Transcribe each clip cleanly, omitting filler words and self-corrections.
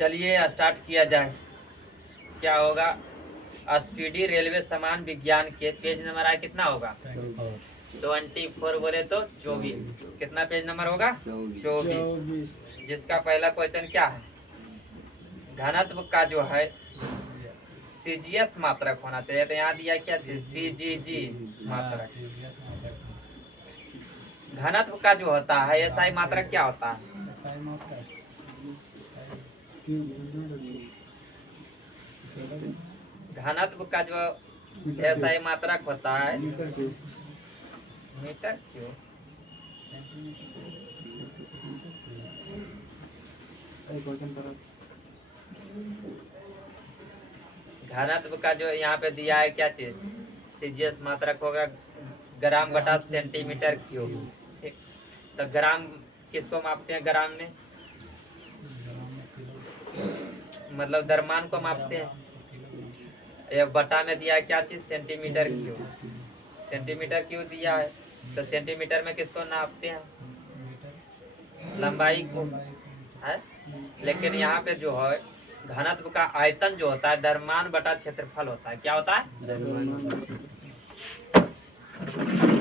चलिए स्टार्ट किया जाए। क्या होगा? स्पीडी रेलवे समान विज्ञान के पेज नंबर आए कितना होगा? 24 बोले तो 24। कितना पेज नंबर होगा? 24। जिसका पहला क्वेश्चन क्या है? घनत्व का जो है सीजीएस मात्रक होना चाहिए। तो यहाँ दिया क्या चीज? सीजीजी मात्रक। घनत्व का जो होता है एसआई मात्रक क्या होता है? घनत्व का जो एसआई मात्रक होता है मीटर क्यों? घनत्व का जो यहाँ पे दिया है क्या चीज? सीजीएस मात्रक होगा ग्राम बटा सेंटीमीटर क्यूब। ठीक, तो ग्राम किसको मापते हैं? ग्राम में मतलब द्रव्यमान को मापते हैं। ये बटा में दिया है क्या चीज? Centimetre cube. सेंटीमीटर क्यूब दिया है तो सेंटीमीटर में किसको नापते हैं? लंबाई को है। लेकिन यहाँ पे जो है घनत्व का आयतन जो होता है द्रव्यमान बटा क्षेत्रफल होता है। क्या होता है?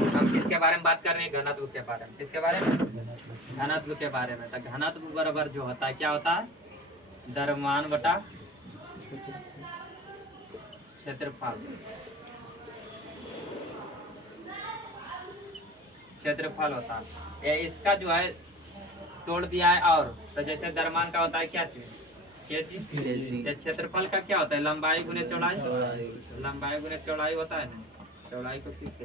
हम किसके बारे में बात कर रहे हैं? घनत्व के बारे में। किसके बारे में? घनत्व के बारे में। तो घनत्व बराबर जो होता है क्या होता है? द्रव्यमान बटा क्षेत्रफल। क्षेत्रफल होता है। ये इसका जो है तोड़ दिया है। और तो जैसे द्रव्यमान का होता है क्या चीज? केजी। क्षेत्रफल का क्या होता है? लंबाई गुने चौड़ाई। लंबाई गुने चौड़ाई होता है ना। चौड़ाई को किससे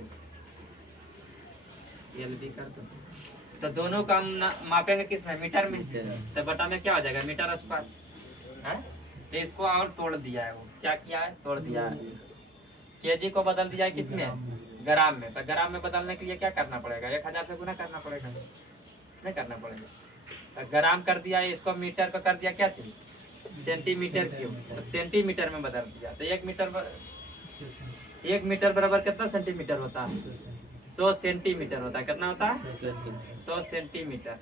एलबी कर दो। तो दोनों का हम मापेंगे किस में? मीटर में। तो बटा में क्या हो जाएगा? मीटर स्क्वायर है। तो इसको और तोड़ दिया है। वो क्या किया है? तोड़ दिया है। केजी को बदल दिया है किस में? ग्राम में। तो ग्राम में बदलने के लिए क्या करना पड़ेगा? 1000 से गुना करना पड़ेगा। नहीं करना पड़ेगा। तो ग्राम कर दिया है। इसको मीटर को कर दिया क्या चीज? Centimetre cube. तो सेंटीमीटर में बदल दिया। तो 1 मीटर बराबर कितना सेंटीमीटर होता है? 100 सेंटीमीटर होता है। कितना होता है? 100 सेंटीमीटर।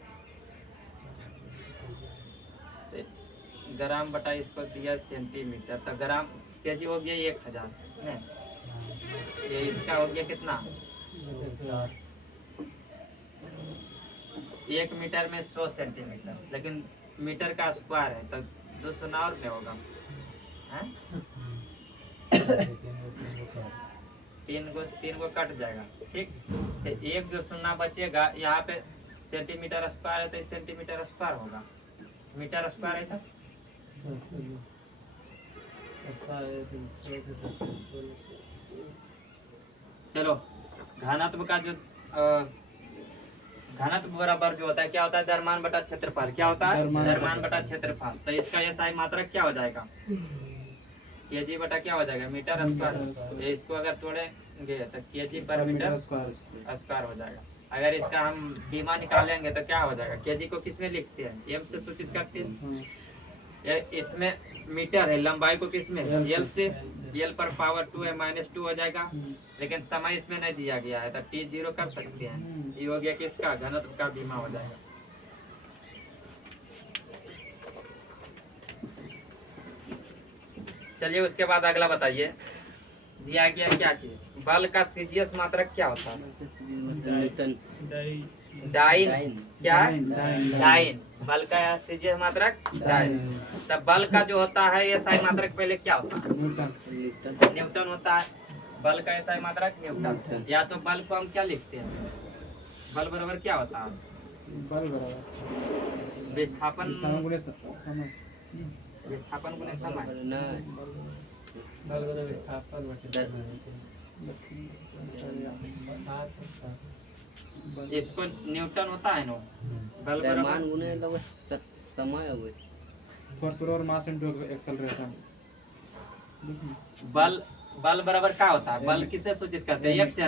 ग्राम बटा इसको दिया सेंटीमीटर। तो ग्राम केजी हो गया 1000। ये इसका हो गया कितना? 1 मीटर में 100 सेंटीमीटर। लेकिन मीटर का स्क्वायर है तो 2 सुना और में होगा। तीन को कट जाएगा। ठीक, तो एक जो सुना बचेगा यहाँ पे सेंटीमीटर स्क्वायर है तो सेंटीमीटर स्क्वायर होगा। मीटर स्क्वायर है तो चलो घनत्व का जो घनत्व बराबर जो होता है क्या होता है? द्रव्यमान बटा क्षेत्रफल। क्या होता है? द्रव्यमान बटा क्षेत्रफल। तो इसका एसआई मात्रक क्या हो जाएगा? केजी बटा क्या हो जाएगा? Metre square. इसको अगर तोड़ेंगे तो केजी पर मीटर स्क्वायर हो जाएगा। अगर इसका हम बीमा निकालेंगे तो क्या हो जाएगा? केजी को किस में लिखते हैं? एम से सूचित करते हैं। इसमें मीटर है, लंबाई को किस में? एल से। एल पर पावर 2 है -2 हो जाएगा। लेकिन समय इसमें नहीं दिया गया है तो T0 कर सकते हैं। ये हो गया किसका? घनत्व का बीमा हो जाएगा। चलिए उसके बाद अगला बताइए। दिया गया क्या चीज? बल का सीजीएस मात्रक क्या होता है? डाइन। क्या? डाइन। बल का सीजीएस मात्रक डाइन। तब बल का जो होता है एसआई मात्रक पहले क्या होता है? न्यूटन होता है। बल का एसआई मात्रक न्यूटन। या तो बल को हम क्या लिखते हैं? बल बराबर क्या होता है? बल बराबर विस्थापन गुणे समय। इसको न्यूटन होता है ना। बल बराबर गुणे समय हुए फोर्स पर मास इनटू एक्सेलरेशन। बल बराबर क्या होता है? बल किससे सूचित करते हैं? एफ से।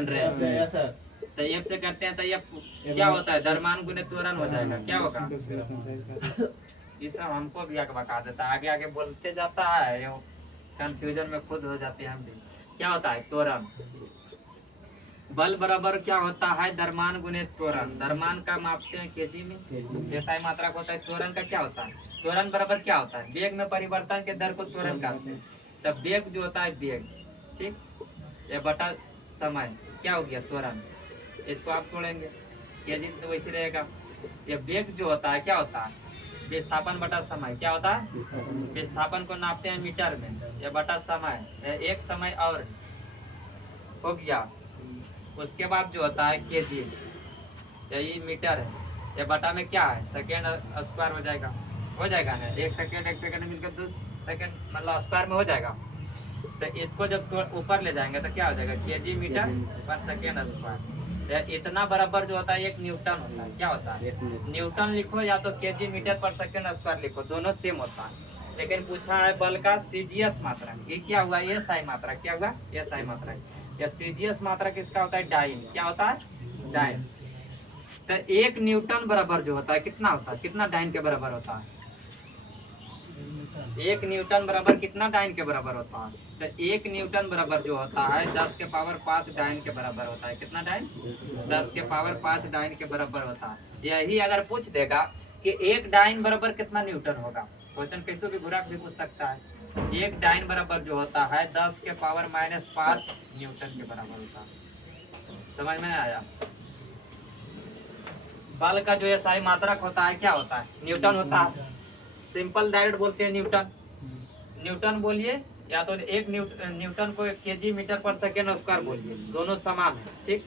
तो एफ से करते हैं तो एफ क्या होता है? द्रव्यमान गुने त्वरण हो जाएगा। क्या होगा? ये सब हमको भी बता देता है। आगे आगे बोलते जाता है, कंफ्यूजन में खुद हो जाते हैं हम भी। क्या होता है? त्वरण। बल बराबर क्या होता है, द्रव्यमान गुने त्वरण। द्रव्यमान का मापते हैं केजी में, SI मात्रक होता है। त्वरण का क्या होता है, त्वरण बराबर क्या होता है, वेग में परिवर्तन के दर को त्वरण कहते हैं। तब वेग जो होता है वेग, ठीक, ये बटा समय क्या हो गया त्वरण। इसको आप तोड़ेंगे केजी तो वैसे रहेगा। ये वेग जो होता है क्या होता है, विस्थापन बटा समय क्या होता है, विस्थापन को नापते हैं मीटर में, ये बटा समय, एक समय और हो गया। उसके बाद जो होता है केजी, यही मीटर है, ये बटा में क्या है सेकेंड स्क्वायर हो जाएगा ना, एक सेकेंड मिलकर 2 सेकेंड मतलब स्क्वायर में हो जाएगा। तो इसको जब ऊपर ले जाएंगे तो क्या हो जाएगा, केजी मीटर पर सेकेंड स्क्वायर। इतना बराबर जो होता है 1 न्यूटन होता है। क्या होता है, न्यूटन लिखो या तो केजी मीटर पर सेकेंड स्क्वायर लिखो, दोनों सेम होता है। लेकिन पूछा है बल का सीजीएस मात्रक, ये क्या हुआ, ये SI मात्रक, क्या हुआ, ये SI मात्रक। या सीजीएस मात्रक इसका होता है डाइन, क्या होता है, डाइन। तो 1 न्यूटन बराबर जो होता है कितना होता है, कितना डाइन के बराबर होता है, 1 न्यूटन बराबर कितना डाइन के बराबर होता है। तो 1 न्यूटन बराबर जो होता है 10 के पावर 5 डाइन के बराबर होता है। कितना डाइन, 10 के पावर 5 डाइन के बराबर होता है। यही अगर पूछ देगा कि 1 डाइन बराबर कितना न्यूटन होगा, क्वेश्चन कैसे भी घुरा भी पूछ सकता है। 1 डाइन बराबर जो होता है 10 के पावर -5 न्यूटन के बराबर होता है। समझ में आया। बल का जो SI मात्रक होता है क्या होता है, न्यूटन होता है। सिंपल डायरेक्ट बोलते हैं न्यूटन, न्यूटन बोलिए या तो 1 न्यूटन को केजी मीटर पर सेकेंड स्क्वायर बोलिए, दोनों समान है, ठीक,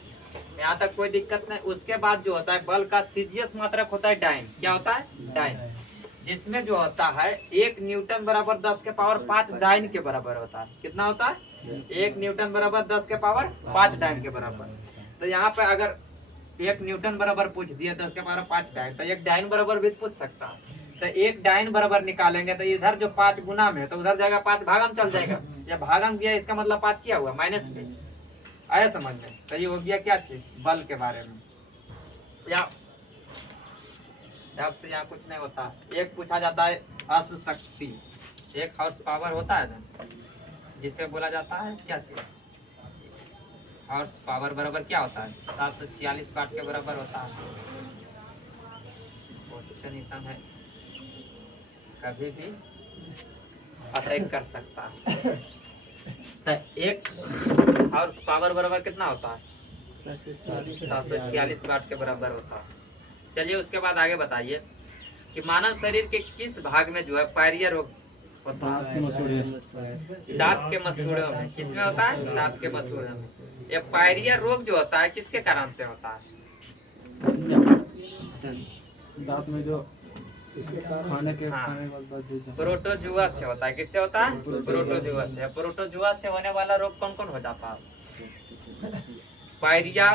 यहाँ तक कोई दिक्कत नहीं। उसके बाद जो होता है बल का सीजीएस मात्रक होता है डाइन, क्या होता है, डाइन, जिसमें जो होता है 1 न्यूटन बराबर 10 के पावर 5 डाइन के बराबर होता है। कितना होता है, 1 न्यूटन बराबर 10 के पावर 5 डाइन के बराबर। तो यहाँ पे अगर 1 न्यूटन बराबर पूछ दिया 10 के पावर 5 डाइन, तो 1 डाइन बराबर भी पूछ सकता है। तो 1 डाइन बराबर निकालेंगे तो इधर जो 5 गुना में है तो उधर जाएगा 5 भागम चल जाएगा, या भागम किया इसका मतलब 5 किया हुआ माइनस में, आया समझ में। तो ये हो गया क्या चीज, बल के बारे में। या अब तो यहाँ कुछ नहीं होता। एक पूछा जाता है अश्व शक्ति, 1 हॉर्स पावर होता है ना, जिसे बोला जाता है क्या चीज, हॉर्स पावर बराबर क्या होता है, 746 वाट के बराबर होता है। बहुत अच्छा निशान है, कभी भी अटैक कर सकता है। तो 1 हॉर्स पावर बराबर कितना होता है, 746 वाट के बराबर होता है। चलिए उसके बाद आगे बताइए कि मानव शरीर के किस भाग में जो है पायरिया रोग होता है, दांत के मसूड़ों में। किसमें होता है, दांत के मसूड़ों में। ये पायरिया रोग जो होता है किसके कारण से होता है, दांत में जो खाने के हाँ, खाने के बाद जो प्रोटोजुआ से होता है। किससे होता है, प्रोटोजुआ से। प्रोटोजुआ से होने वाला रोग कौन कौन हो जाता है, पायरिया,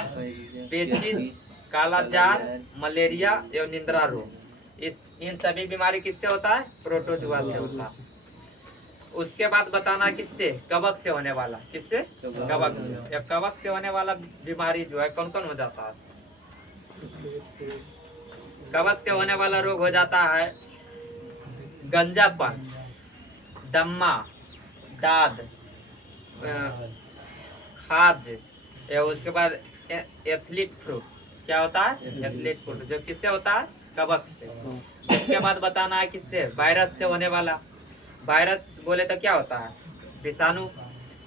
पेचिस, कालाजार, मलेरिया एवं निंद्रा रोग। इन सभी बीमारी किससे होता है, प्रोटोजुआ से होता है। उसके बाद बताना किससे, कवक से होने वाला, किससे, कवक से। या कवक से होने वाला बीमारी जो है कौन कौन हो जाता है, कवक से होने वाला रोग हो जाता है गंजापन, दम्मा, दाद, खाज, या उसके बाद एथलीट फ्रूट। क्या होता है, एथलीट फ्रूट, जो किससे होता है, कवक से। उसके बाद बताना है किससे, वायरस से होने वाला। वायरस बोले तो क्या होता है, विषाणु।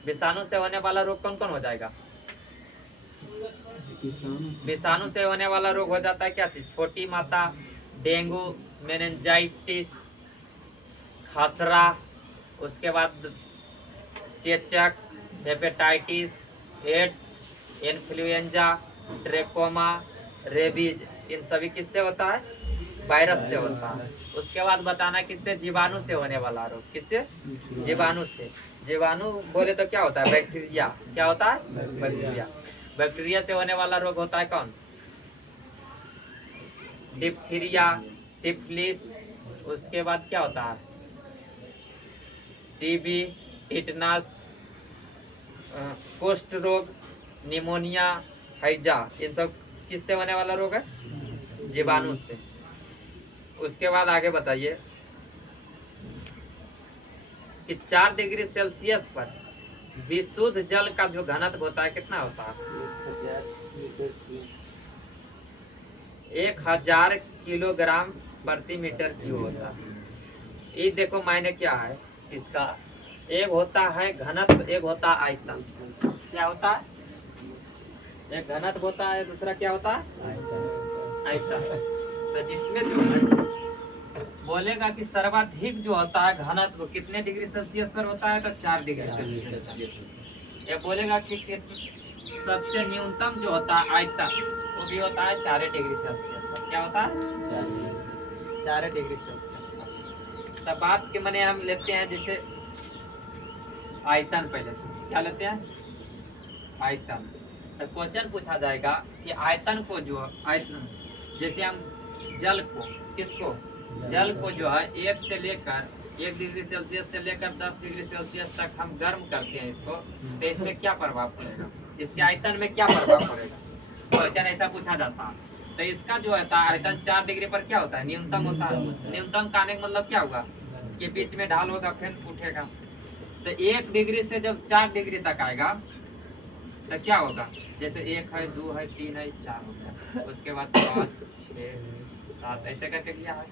विषाणु से होने वाला रोग कौन कौन हो जाएगा, विषाणु से होने वाला रोग हो जाता है क्या चीज, छोटी माता, डेंगू, मेनिंजाइटिस, खसरा, उसके बाद चेचक, hepatitis, AIDS, influenza, trachoma, rabies. इन सभी किससे होता है, वायरस से होता है। उसके बाद बताना किससे, जीवाणु से होने वाला रोग। किससे, जीवाणु से। जीवाणु बोले तो क्या होता है, बैक्टीरिया। क्या होता है, बैक्टीरिया। बैक्टीरिया से होने वाला रोग होता है कौन, डिप्थीरिया, सिफिलिस। उसके बाद क्या होता है, टीबी, टिटनस, कुष्ठ रोग, निमोनिया, हैजा। इन सब किससे होने वाला रोग है, जीवाणु से। उसके बाद आगे बताइए कि 4 डिग्री सेल्सियस पर विशुद्ध जल का जो घनत्व होता है कितना होता है, 1000 किलोग्राम प्रति मीटर क्यूब होता है। ये देखो मायने क्या है इसका, एक होता है घनत्व, एक होता है आयतन। क्या होता है? एक घनत्व होता है, दूसरा क्या होता है? आयतन। तो जिसमें जो है बोलेगा कि सर्वाधिक जो होता है घनत्व कितने डिग्री सेल्सियस पर होता है, तो 4 डिग्री सेल्सियस। ये बोलेगा कि सबसे न्यूनतम जो होता है आयतन वो भी होता है 4 डिग्री सेल्सियस पर। क्या होता है? 4 डिग्री सेल्सियस पर। तब बात के माने हम लेते हैं जैसे आयतन, पहले से क्या लेते हैं? आयतन। तो क्वेश्चन पूछा जाएगा कि आयतन को जो आयतन, जैसे हम जल को, किसको? जल को जो है 1 से लेकर 1 डिग्री सेल्सियस से लेकर 10 डिग्री सेल्सियस तक हम गर्म करते हैं इसको, तो इसमें क्या प्रभाव पड़ेगा? इसके आयतन में क्या प्रभाव पड़ेगा? क्वेश्चन ऐसा पूछा जाता है। तो इसका जो होता है आयतन 4 डिग्री पर क्या होता है? न्यूनतम होता है। न्यूनतम का आने का मतलब क्या होगा कि बीच में ढाल होगा फिर उठेगा। तो 1 डिग्री से जब 4 डिग्री तक आएगा तो क्या होगा? जैसे 1 है, 2 है, 3 है, 4 हो गया, उसके बाद 5, 6, 7 ऐसे करके किया है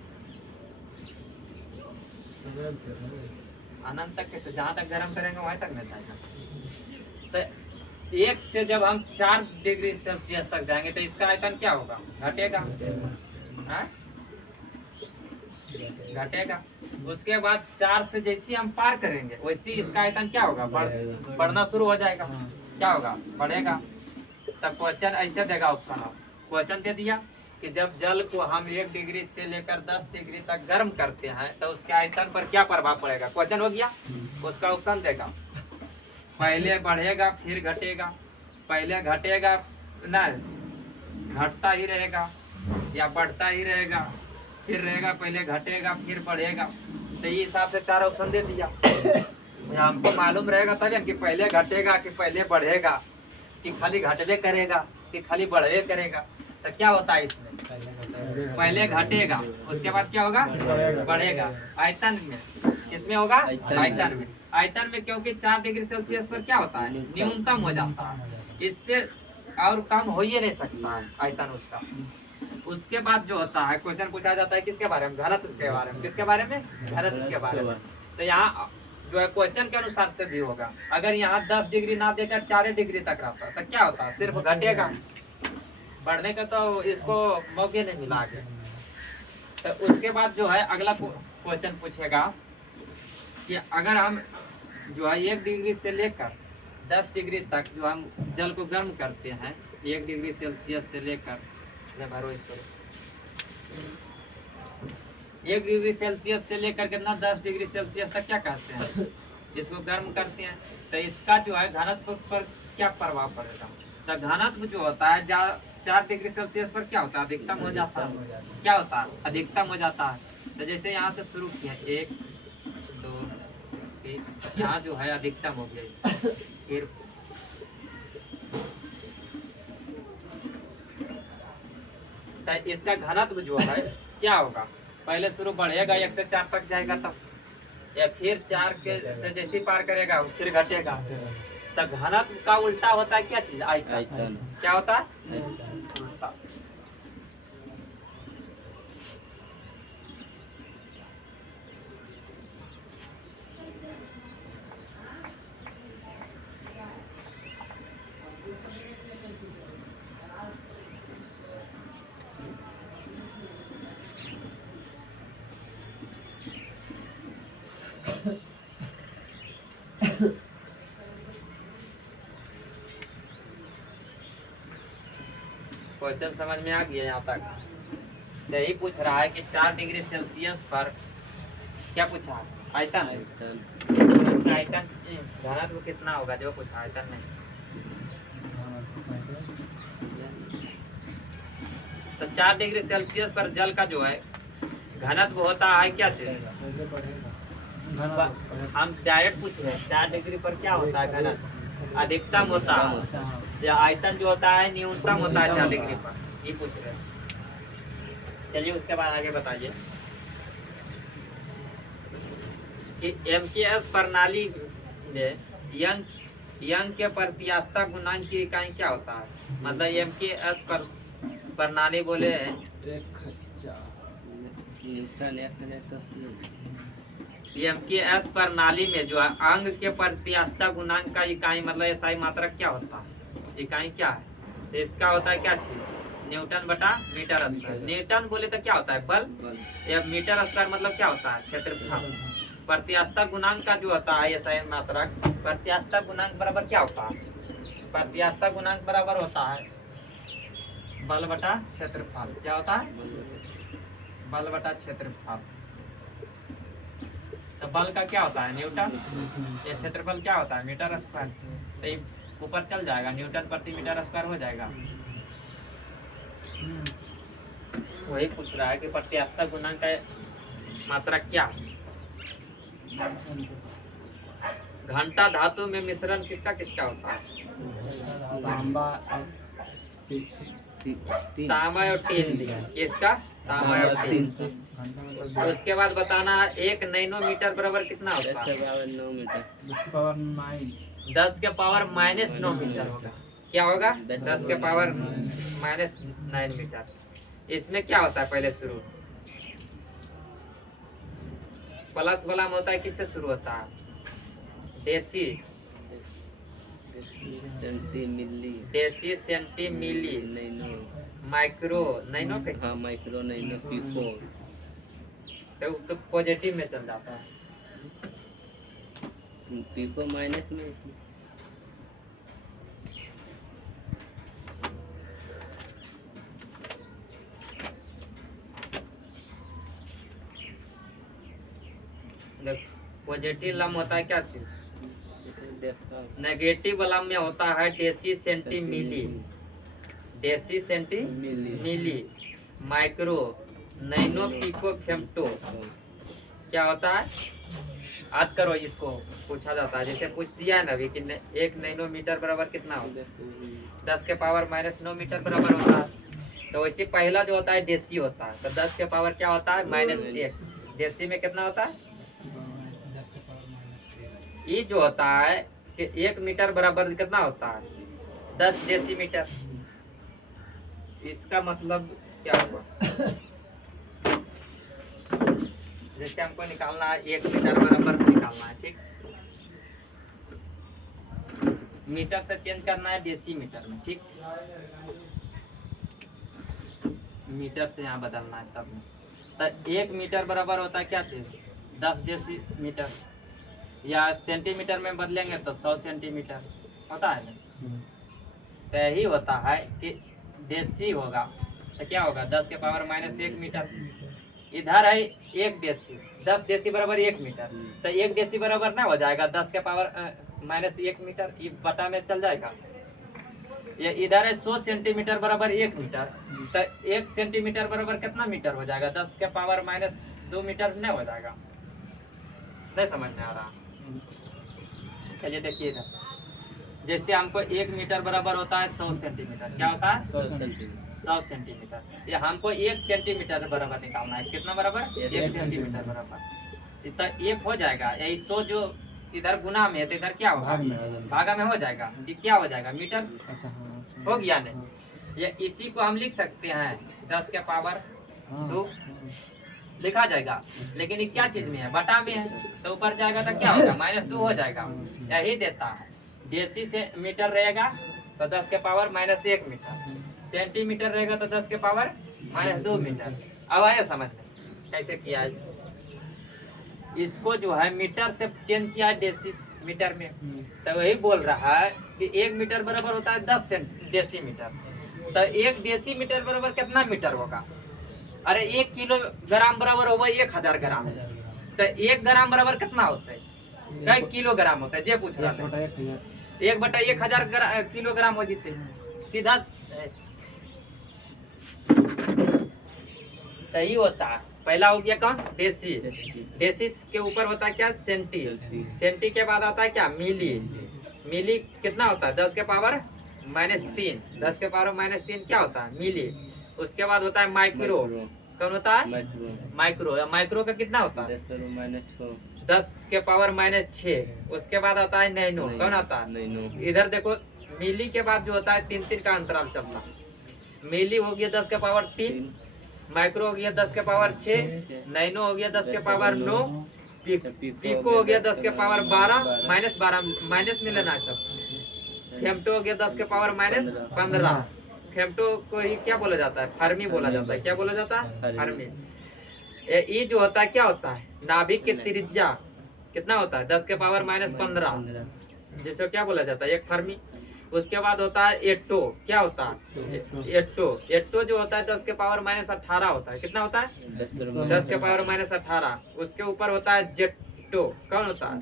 अनंत तक। कैसे? जहाँ तक गर्म करेंगे वहीं तक नहीं जाएगा। तो 1 से जब हम 4 डिग्री सेल्सियस तक जाएंगे तो इसका आयतन क्या होगा? घटेगा। हाँ? घटेगा। उसके बाद 4 से जैसे हम पार करेंगे वैसे इसका आयतन क्या होगा? बढ़ना शुरू हो जाएगा। क्या होगा? बढ़ेगा। तब क्वेश्चन ऐसे देगा ऑप्शन। क्वेश्चन दे दिया कि जब जल को हम 1 डिग्री से लेकर 10 डिग्री तक गर्म करते हैं तो उसके आयतन पर क्या प्रभाव पड़ेगा? क्वेश्चन हो गया। उसका ऑप्शन देगा, पहले बढ़ेगा फिर घटेगा, पहले घटेगा ना, घटता ही रहेगा, या बढ़ता ही रहेगा, फिर रहेगा, पहले घटेगा फिर बढ़ेगा। तो ये हिसाब से 4 ऑप्शन दे दिया। हमको मालूम रहेगा तब कि पहले घटेगा कि पहले बढ़ेगा कि खाली घटवे करेगा कि खाली बढ़वे करेगा। तो क्या होता है इसमें? पहले घटेगा, उसके बाद क्या होगा? बढ़ेगा। आयतन में किसमें होगा? आयतन में। आयतन में क्योंकि 4 डिग्री सेल्सियस पर क्या होता है? न्यूनतम हो जाता है, इससे और कम हो ही नहीं सकता है आयतन उसका। उसके बाद जो होता है क्वेश्चन पूछा जाता है किसके बारे में? घनत्व के बारे में। किसके बारे में? घनत्व के बारे में। तो यहाँ जो है क्वेश्चन के अनुसार से भी होगा। अगर यहाँ 10 डिग्री ना देकर 4 डिग्री तक रहता तो क्या होता? सिर्फ घटेगा, बढ़ने का तो इसको मौके नहीं मिला आगे। तो उसके बाद जो है अगला क्वेश्चन पूछेगा कि अगर हम जो है 1 डिग्री से लेकर 10 डिग्री तक जो हम जल को गर्म करते हैं, 1 डिग्री सेल्सियस से लेकर 1 डिग्री सेल्सियस से लेकर कितना 10 डिग्री सेल्सियस तक क्या कहते हैं? जिसको गर्म करते हैं। तो इसका जो है घनत्व पर क्या प्रभाव पड़ेगा? तो घनत्व जो होता है 4 डिग्री सेल्सियस पर क्या होता है? अधिकतम हो जाता है। क्या होता है? अधिकतम हो जाता है। तो जैसे यहाँ से शुरू किया 1, 2, 3, यहाँ जो है अधिकतम हो गया। फिर तो इसका घनत्व जो है क्या होगा? पहले शुरू बढ़ेगा, 1 से 4 तक जाएगा तब, या फिर 4 के से जैसे पार करेगा फिर घटेगा। तो घनत्व का उल्टा होता है क्या चीज? आयतन। क्या होता है? उल्टा। क्वेश्चन समझ में आ गया यहाँ तक? यही पूछ रहा है कि 4 डिग्री सेल्सियस पर क्या पूछा? आयतन। आयतन घनत्व कितना होगा जो पूछा? आयतन नहीं। तो 4 डिग्री सेल्सियस पर जल का जो है घनत्व होता है क्या चीज? हम डायरेक्ट पूछ रहे हैं 4 डिग्री पर क्या होता है घनत्व? अधिकतम होता है, या आयतन जो होता है न्यूनतम होता है 4 डिग्री पर, ये पूछ रहे हैं। चलिए उसके बाद आगे बताइए कि एमकेएस प्रणाली में यंग के प्रत्यास्थता गुणांक की इकाई क्या होता है? मतलब एम की एस प्रणाली बोले न्यूटन एक है तो एम की एस प्रणाली में जो है अंग के प्रत्यास्थता गुणांक का इकाई मतलब एसआई मात्रक क्या होता है? इकाई क्या है? तो इसका होता है क्या चीज? न्यूटन बटा मीटर स्क्वायर। न्यूटन बोले तो क्या होता है? बल। या मीटर स्क्वायर मतलब क्या होता है? क्षेत्रफल। प्रत्यास्थता गुणांक का जो होता है एसआई मात्रक, प्रत्यास्थता गुणांक बराबर क्या होता है? प्रत्यास्थता गुणांक बराबर होता है बल बटा क्षेत्रफल। क्या होता है? बल बटा क्षेत्रफल। तो बल का क्या होता है? न्यूटन। ये क्षेत्रफल क्या होता है? Metre square. तो ये ऊपर चल जाएगा, न्यूटन प्रति मीटर स्क्वायर हो जाएगा। वही पूछ रहा है कि प्रत्यास्थता गुणांक का मात्रा क्या है? घंटा धातु में मिश्रण किसका किसका होता है? तांबा तांबा और टीन। किसका? तांबा और टीन। उसके बाद बताना है 1 नैनोमीटर बराबर कितना होता है? 9 मीटर 10 के पावर -9 मीटर होगा। क्या होगा? 10 के पावर -9 मीटर। इसमें क्या होता है? पहले शुरू प्लस वाला में होता है, किससे शुरू होता है? Deci deci centi milli nano micro nano कैसे? हाँ माइक्रो नैनो पिको तो पॉजिटिव में चल जाता है। पिको माइनस में पॉजिटिव लम होता है क्या चीज? देखा नेगेटिव वाला में होता है deci centi milli. Deci centi milli micro nano pico femto. क्या होता है? याद करो, इसको पूछा जाता है। जैसे पूछ दिया है ना अभी कि 1 नैनोमीटर बराबर कितना होता है? 10 के पावर -9 मीटर बराबर होता है। तो वैसे पहला जो होता है डेसी होता है। तो 10 के पावर क्या होता है? -1। डेसी में कितना होता है? ये जो होता है कि 1 मीटर बराबर कितना होता है? 10 डेसीमीटर। इसका मतलब क्या हुआ? जैसे हमको निकालना है 1 मीटर बराबर निकालना है, ठीक? मीटर से चेंज करना है डेसीमीटर में, ठीक? मीटर से यहाँ बदलना है सब में। तो 1 मीटर बराबर होता है क्या चीज? 10 डेसीमीटर। या सेंटीमीटर में बदलेंगे तो 100 सेंटीमीटर होता है ना। तो यही होता है कि डेसी होगा तो क्या होगा? 10 के पावर -1 मीटर। इधर है 1 डेसी, 10 डेसी बराबर 1 मीटर। तो 1 डेसी बराबर ना हो जाएगा 10 के पावर -1 मीटर। ये बटा में चल जाएगा। ये इधर है 100 सेंटीमीटर बराबर 1 मीटर। तो 1 सेंटीमीटर बराबर कितना मीटर हो जाएगा? 10 के पावर -2 मीटर नहीं हो जाएगा? नहीं समझ में आ रहा? चलिए देखिए इधर, जैसे हमको 1 मीटर बराबर होता है 100 सेंटीमीटर। क्या होता है? 100 सेंटीमीटर 100 सेंटीमीटर। ये हमको 1 सेंटीमीटर बराबर निकालना है। कितना बराबर? 1 सेंटीमीटर बराबर। इतना 1 हो जाएगा। यही 100 जो इधर गुना में है तो इधर क्या होगा? भागा में हो जाएगा। ये क्या हो जाएगा? मीटर हो गया नहीं? ये इसी को हम लिख सकते हैं 10 के पावर 2 लिखा जाएगा। लेकिन ये क्या चीज में है? बटा में है। तो ऊपर जाएगा तो क्या होगा? -2 हो जाएगा। यही देता है। डेसी से मीटर रहेगा तो 10 के पावर -1 मीटर। सेंटीमीटर रहेगा तो 10 के पावर -2 मीटर। अब आया समझ में कैसे किया है? इसको जो है मीटर से चेंज किया है डेसी मीटर में। तो वही बोल रहा है कि 1 मीटर बराबर होता है 10 डेसीमीटर। तो 1 डेसीमीटर बराबर कितना मीटर होगा? अरे 1 किलोग्राम बराबर होगा 1000 ग्राम। तो 1 ग्राम बराबर कितना होता है? कई किलोग्राम होता है? जे पूछ रहा था। 1/1000 किलोग्राम हो जीते सीधा। सही होता है। पहला हो गया कौन? डेसी। डेसी के ऊपर होता है क्या? सेंटी। सेंटी के बाद आता है क्या? मिली। मिली कितना होता है? 10 के पावर -3। 10 के पावर -3 क्या होता है? मिली। उसके बाद होता है माइक्रो। कौन होता है? माइक्रो। माइक्रो का कितना होता है? 10 के पावर -6। उसके बाद आता है नैनो। कौन आता है? नैनो। इधर देखो मिली के बाद जो होता है 3 का अंतराल चलता है। मिली हो गया 10 के पावर 3, माइक्रो हो गया 10 के पावर 6, नैनो हो गया 10 के पावर 9, पिको हो गया 10 के पावर 12, माइनस में लेना है सब। फेम्टो हो गया 10 के पावर -15। फेम्टो को ही क्या बोला जाता है? फर्मी बोला जाता है। क्या बोला जाता है? फर्मी। ये जो होता है क्या होता है? नाभिक की त्रिज्या कितना होता है? 10 के पावर -15, जिसे क्या बोला जाता है? एक फर्मी। उसके बाद होता है एटो। क्या होता है? एटो जो होता है 10 के पावर -18 होता है। कितना होता है? 10 के पावर -18। उसके ऊपर होता है जेप्टो। कौन होता है?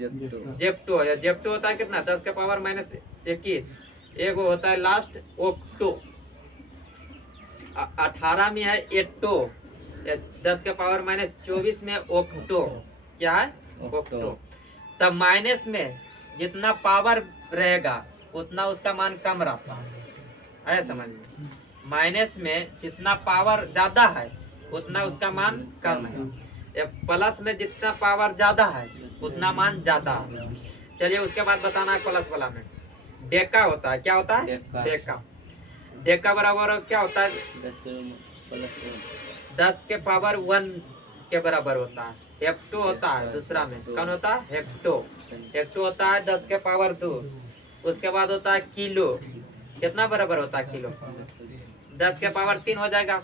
जेप्टो। जेप्टो होता है कितना? 10 के पावर -21। एक होता है लास्ट ओक्टो। 18 में है एटो, 10 के पावर -24 में ओक्टो। क्या है? ओक्टो। तब माइनस में जितना पावर रहेगा उतना उसका मान कम रहता है। ऐसा समझ में। माइनस में जितना पावर ज्यादा है उतना उसका मान कम है। प्लस में जितना पावर ज्यादा है उतना मान ज्यादा है। चलिए उसके बाद बताना है प्लस वाला में डेका होता है। क्या होता है? डेका। डेका बराबर क्या होता है? 10 के पावर 1 के बराबर होता है। हेक्टो होता है दूसरा में। कौन होता है? हेक्टो। हेक्टो होता है 10 के पावर 2। उसके बाद होता है किलो। कितना बराबर होता है किलो? 10 के पावर 3 हो जाएगा।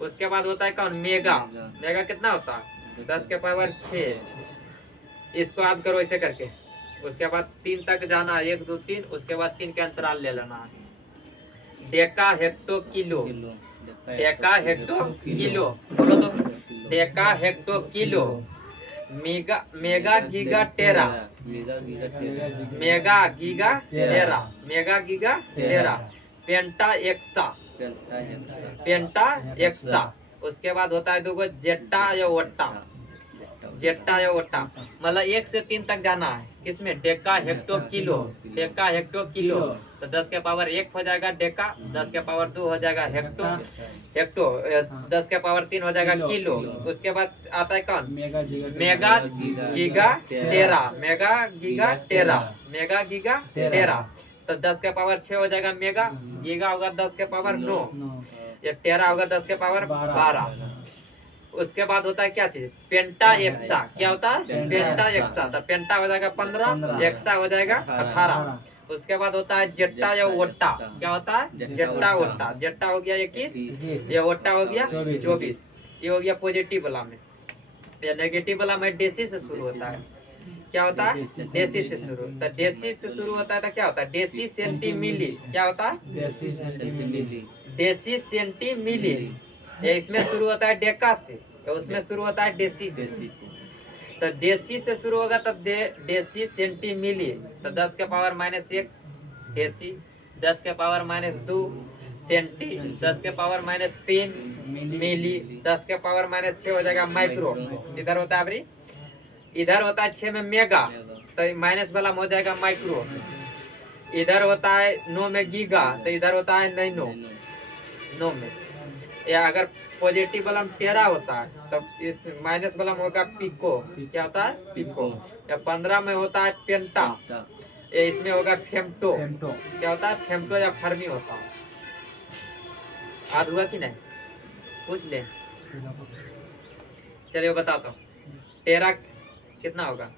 उसके बाद होता है कौन? मेगा। मेगा कितना होता है? 10 के पावर 6। इसको याद करो ऐसे करके। उसके बाद 3 तक जाना है, 1 2 3। उसके बाद 3 के अंतराल ले लेना है। Deca hecto kilo. Deca hecto kilo बोलो तो। Deca hecto kilo. Mega giga tera. Mega giga tera. Mega giga tera. Penta exa. Penta exa. उसके बाद होता है दो जेट्टा या ओट्टा। जेट्टा या ओट्टा मतलब 1 से 3 तक जाना है। किसमें? Deka hecto kilo. Deca hecto kilo तो 10 के पावर 1 हो जाएगा डेका। 10 के पावर 2 हो जाएगा हेक्टो। हेक्टो 10 के पावर 3 हो जाएगा किलो। उसके बाद आता है कौन? Mega giga tera. Mega giga tera. Mega giga टेरा तो 10 के पावर 6 हो जाएगा मेगा। गीगा होगा 10 के पावर 9। ये टेरा होगा 10 के पावर 12। उसके बाद होता है क्या चीज? पेंटा एक्सा। क्या होता है? पेंटा एक्सा। तो पेंटा हो जाएगा 15, एक्सा हो जाएगा 18। उसके बाद होता है जेट्टा या ओट्टा। क्या होता है? जेट्टा ओट्टा। जेट्टा हो गया 21, ये ओट्टा हो गया 24। ये हो गया पॉजिटिव वाला में। या नेगेटिव वाला में डेसी से शुरू होता है। क्या होता है? डेसी से शुरू। तो डेसी से शुरू होता है तो क्या होता है? डेसी सेंटीमिली। क्या होता है? डेसी सेंटीमिली। ये इसमें शुरू होता है डेका से, तो उसमें शुरू होता है डेसी से। तो डेसी से शुरू होगा तब डेसी सेंटीमिली। तो 10 के पावर -1 डेसी। 10 के पावर -2 सेंटी। 10 के पावर -3 मिली। 10 के पावर -6 हो जाएगा माइक्रो। इधर होता है अभी, इधर होता है 6 में मेगा तो माइनस वाला हो जाएगा माइक्रो। इधर होता है 9 में गीगा तो इधर होता है नैनो। 9 में या अगर पॉजिटिव वाला टेरा होता है तब इस माइनस वाला में होगा पिको। क्या होता है? पिको। या 15 में होता है पेंटा। ये इसमें होगा फेम्टो। क्या होता है? फेम्टो या फर्मी होता है। याद हुआ कि नहीं? पूछ ले। चलिए बताता हूँ। टेरा कितना होगा?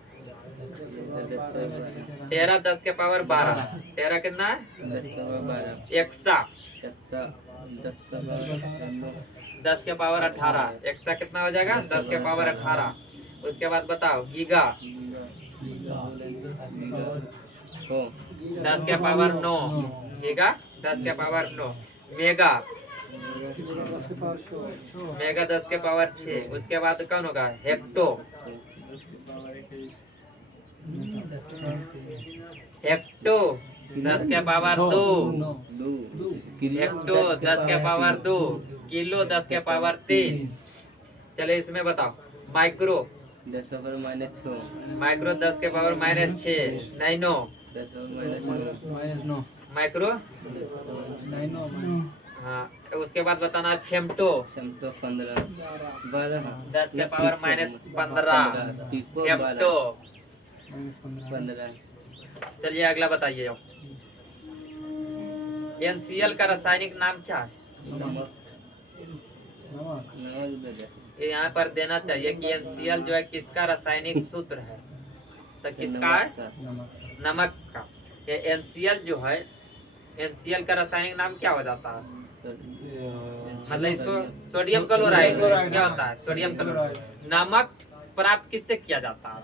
टेरा 10 के पावर 12। टेरा कितना है? एक्सा 10 के पावर 18। एक्सा कितना हो जाएगा? 10 के पावर 18। उसके बाद बताओ गीगा 10 के पावर 9। गीगा 10 के पावर 9। मेगा 10 के पावर 6। उसके बाद कौन होगा? हेक्टो। हेक्टो 10 के पावर 2। हेक्टो 10 के पावर 2। किलो 10 के पावर 3। चले इसमें बताओ माइक्रो 10 के पावर -6। माइक्रो 10 के पावर -6। नैनो 10 के पावर माइक्रो हाँ। उसके बाद बताना है फेम्टो 15 12 10 के पावर -15। फेम्टो 15। चलिए अगला बताइए। NCl का रासायनिक नाम क्या है? नमक नमक दे दे। ये यहाँ पर देना चाहिए कि NCl जो है किसका रासायनिक सूत्र है, तो किसका है? नमक नमक का। ये NCl जो है, NCl का रासायनिक नाम क्या हो जाता है? मतलब इसको सोडियम क्लोराइड क्या होता है? Sodium chloride. नमक प्राप्त किससे किया जाता है?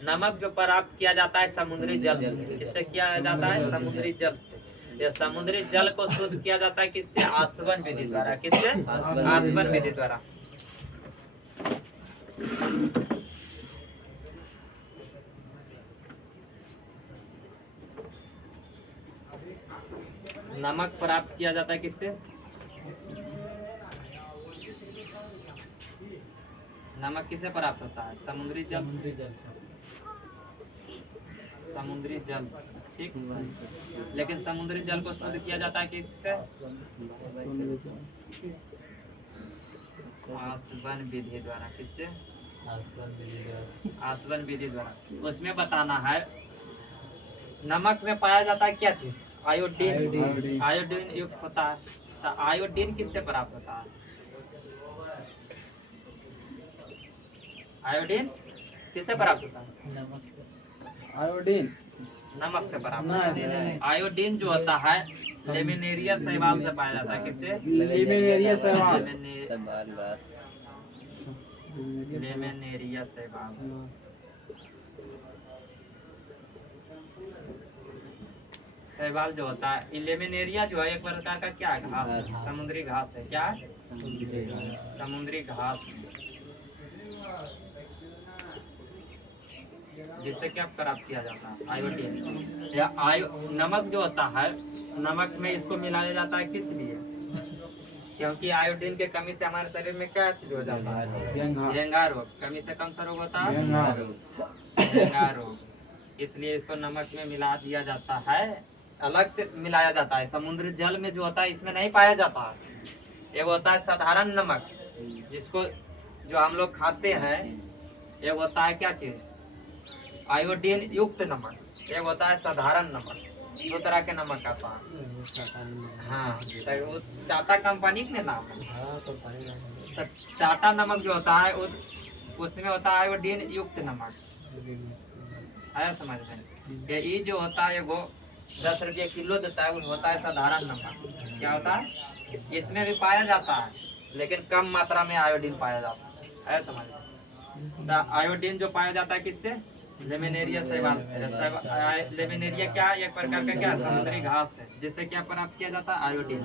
नमक जो प्राप्त किया जाता है समुद्री जल से। किससे किया जाता है? समुद्री जल से। ये समुद्री जल को शुद्ध किया जाता है किससे? आसवन विधि द्वारा। किससे? आसवन विधि द्वारा। नमक प्राप्त किया जाता है किससे? नमक किससे प्राप्त होता है? समुद्री जल। समुद्री जल, ठीक। लेकिन समुद्री जल को शुद्ध किया जाता है किससे? आसवन विधि द्वारा। किससे? आसवन विधि द्वारा। उसमें बताना है नमक में पाया जाता है क्या चीज? आयोडीन। आयोडीन युक्त होता है। तो आयोडीन किससे प्राप्त होता है? आयोडीन किससे प्राप्त होता है? आयोडीन नमक से प्राप्त होता है। आयोडीन जो होता है लेमिनेरिया शैवाल से पाया जाता है। किससे? लेमिनेरिया शैवाल। लेमिनेरिया शैवाल। शैवाल जो होता है, लेमिनेरिया जो है एक प्रकार का क्या है? घास है। समुद्री घास है। क्या है? समुद्री घास, जिससे क्या प्राप्त किया जाता है? आयोडीन। या नमक जो होता है, नमक में इसको मिलाया जाता है किस लिए? क्योंकि आयोडीन के कमी से हमारे शरीर में क्या चीज हो जाता है? घेंघा रोग। कमी से कौन सा रोग होता है? घेंघा रोग। इसलिए इसको नमक में मिला दिया जाता है, अलग से मिलाया जाता है। समुद्री जल में जो होता है इसमें नहीं पाया जाता है। एक होता है साधारण नमक, जिसको जो हम लोग खाते हैं। एक होता है क्या चीज? आयोडीन युक्त नमक। एक होता है साधारण नमक। दो तरह के नमक आता है। हाँ, तो वो टाटा कंपनी के नाम है। तो टाटा नमक जो होता है उसमें होता है आयोडीन युक्त नमक। आया समझ में? ये जो होता है वो 10 रुपये किलो देता है, वो होता है साधारण नमक। क्या होता है? इसमें भी पाया जाता है लेकिन कम मात्रा में आयोडीन पाया जाता है। आया समझ में? तो आयोडीन जो पाया जाता है किससे? लेमिनेरिया शैवाल से। लेमिनेरिया क्या है? एक प्रकार का क्या? समुद्री घास है। जिससे क्या प्राप्त किया जाता है? आयोडीन।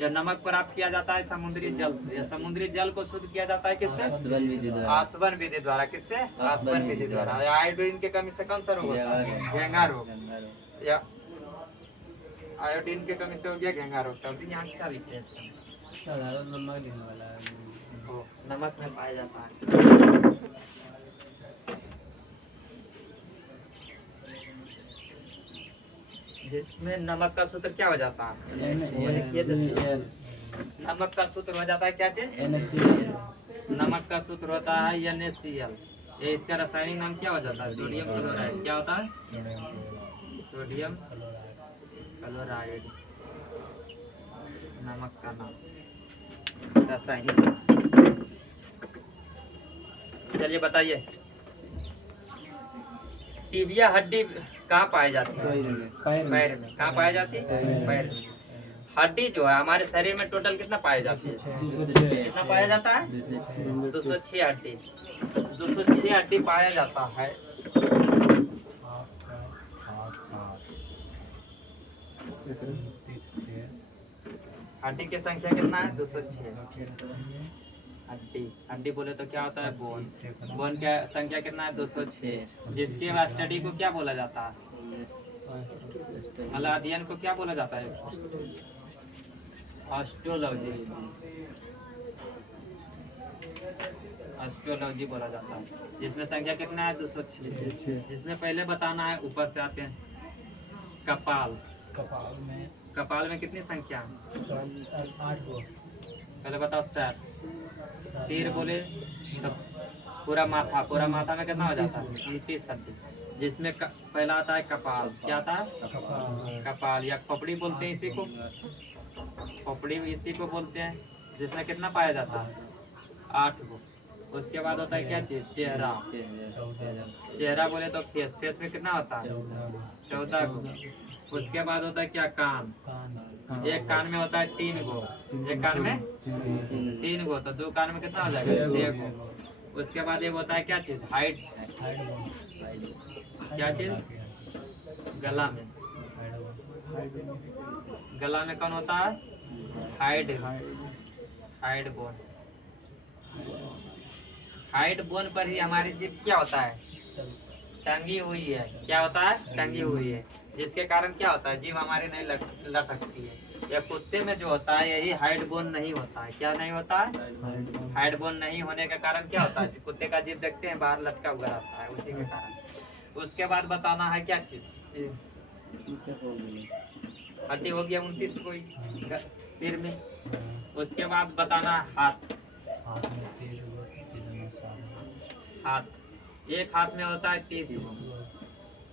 या नमक प्राप्त किया जाता है समुद्री जल से। या समुद्री जल को शुद्ध किया जाता है किससे? आसवन विधि द्वारा। किससे? आसवन विधि द्वारा। आयोडीन की कमी से कौन सा रोग होता है? घेंघा रोग। या आयोडीन की कमी से हो गया घेंघा रोग। तब भी यहाँ क्या लिखे? साधारण नमक लिखने वाला है। नमक में पाया जाता है। जिसमें नमक का सूत्र क्या हो जाता है? नमक का सूत्र हो जाता है क्या चीज? नमक का सूत्र होता है NaCl। ये इसका रासायनिक नाम क्या हो जाता है? Sodium chloride. क्या होता है? सोडियम क्लोराइड नमक का नाम, रासायनिक। चलिए बताइए, टिबिया हड्डी कहाँ पाई जाती है? पैर में। कहाँ पाई जाती है? पैर में। हड्डी जो है हमारे शरीर में टोटल कितना पाया जाती है? कितना पाया जाता है? 206 हड्डी। 206 हड्डी पाया जाता है। हड्डी की संख्या कितना है? 206 हड्डी। हड्डी बोले तो क्या होता है? बोन। बोन का संख्या कितना है? 206। जिसके स्टडी को क्या बोला जाता है? मतलब अध्ययन को क्या बोला जाता है? इसको ऑस्टियोलॉजी। ऑस्टियोलॉजी बोला जाता है। जिसमें संख्या कितना है? 206। जिसमें पहले बताना है, ऊपर से आते हैं कपाल। कपाल में कितनी संख्या है? 8 को। पहले बताओ सर। सिर बोले तो पूरा माथा। पूरा माथा में कितना हो जाता है? 29 हड्डी। जिसमें पहला आता है कपाल। क्या आता है? कपाल या खोपड़ी बोलते हैं इसी को, खोपड़ी इसी को बोलते हैं। जिसमें कितना पाया जाता है? 8 को। उसके बाद होता है क्या चीज? चेहरा। चेहरा बोले तो फेस, फेस में कितना होता है? 14 को। उसके बाद होता है क्या? कान। एक कान में होता है 3 गो, एक कान में 3 गो, तो 2 कान में कितना हो जाएगा? 6 गो। उसके बाद ये होता है क्या चीज? हाइट। क्या चीज? गला में, गला में कौन होता है? Hide, hide bone. Hide bone पर ही हमारी जीभ क्या होता है? टंगी हुई है। क्या होता है? टंगी हुई है। जिसके कारण क्या होता है? जीभ हमारी नहीं लटकती है। या कुत्ते में जो होता है यही हाइड बोन नहीं होता है। क्या नहीं होता है? हाइड बोन नहीं होने के कारण क्या होता है? कुत्ते का जीभ देखते हैं बाहर लटका हुआ रहता है, उसी के कारण। उसके बाद बताना है क्या चीज? हड्डी हो गया 29 कोई सिर में। उसके बाद बताना हाथ। हाथ, एक हाथ में होता है 30 गो,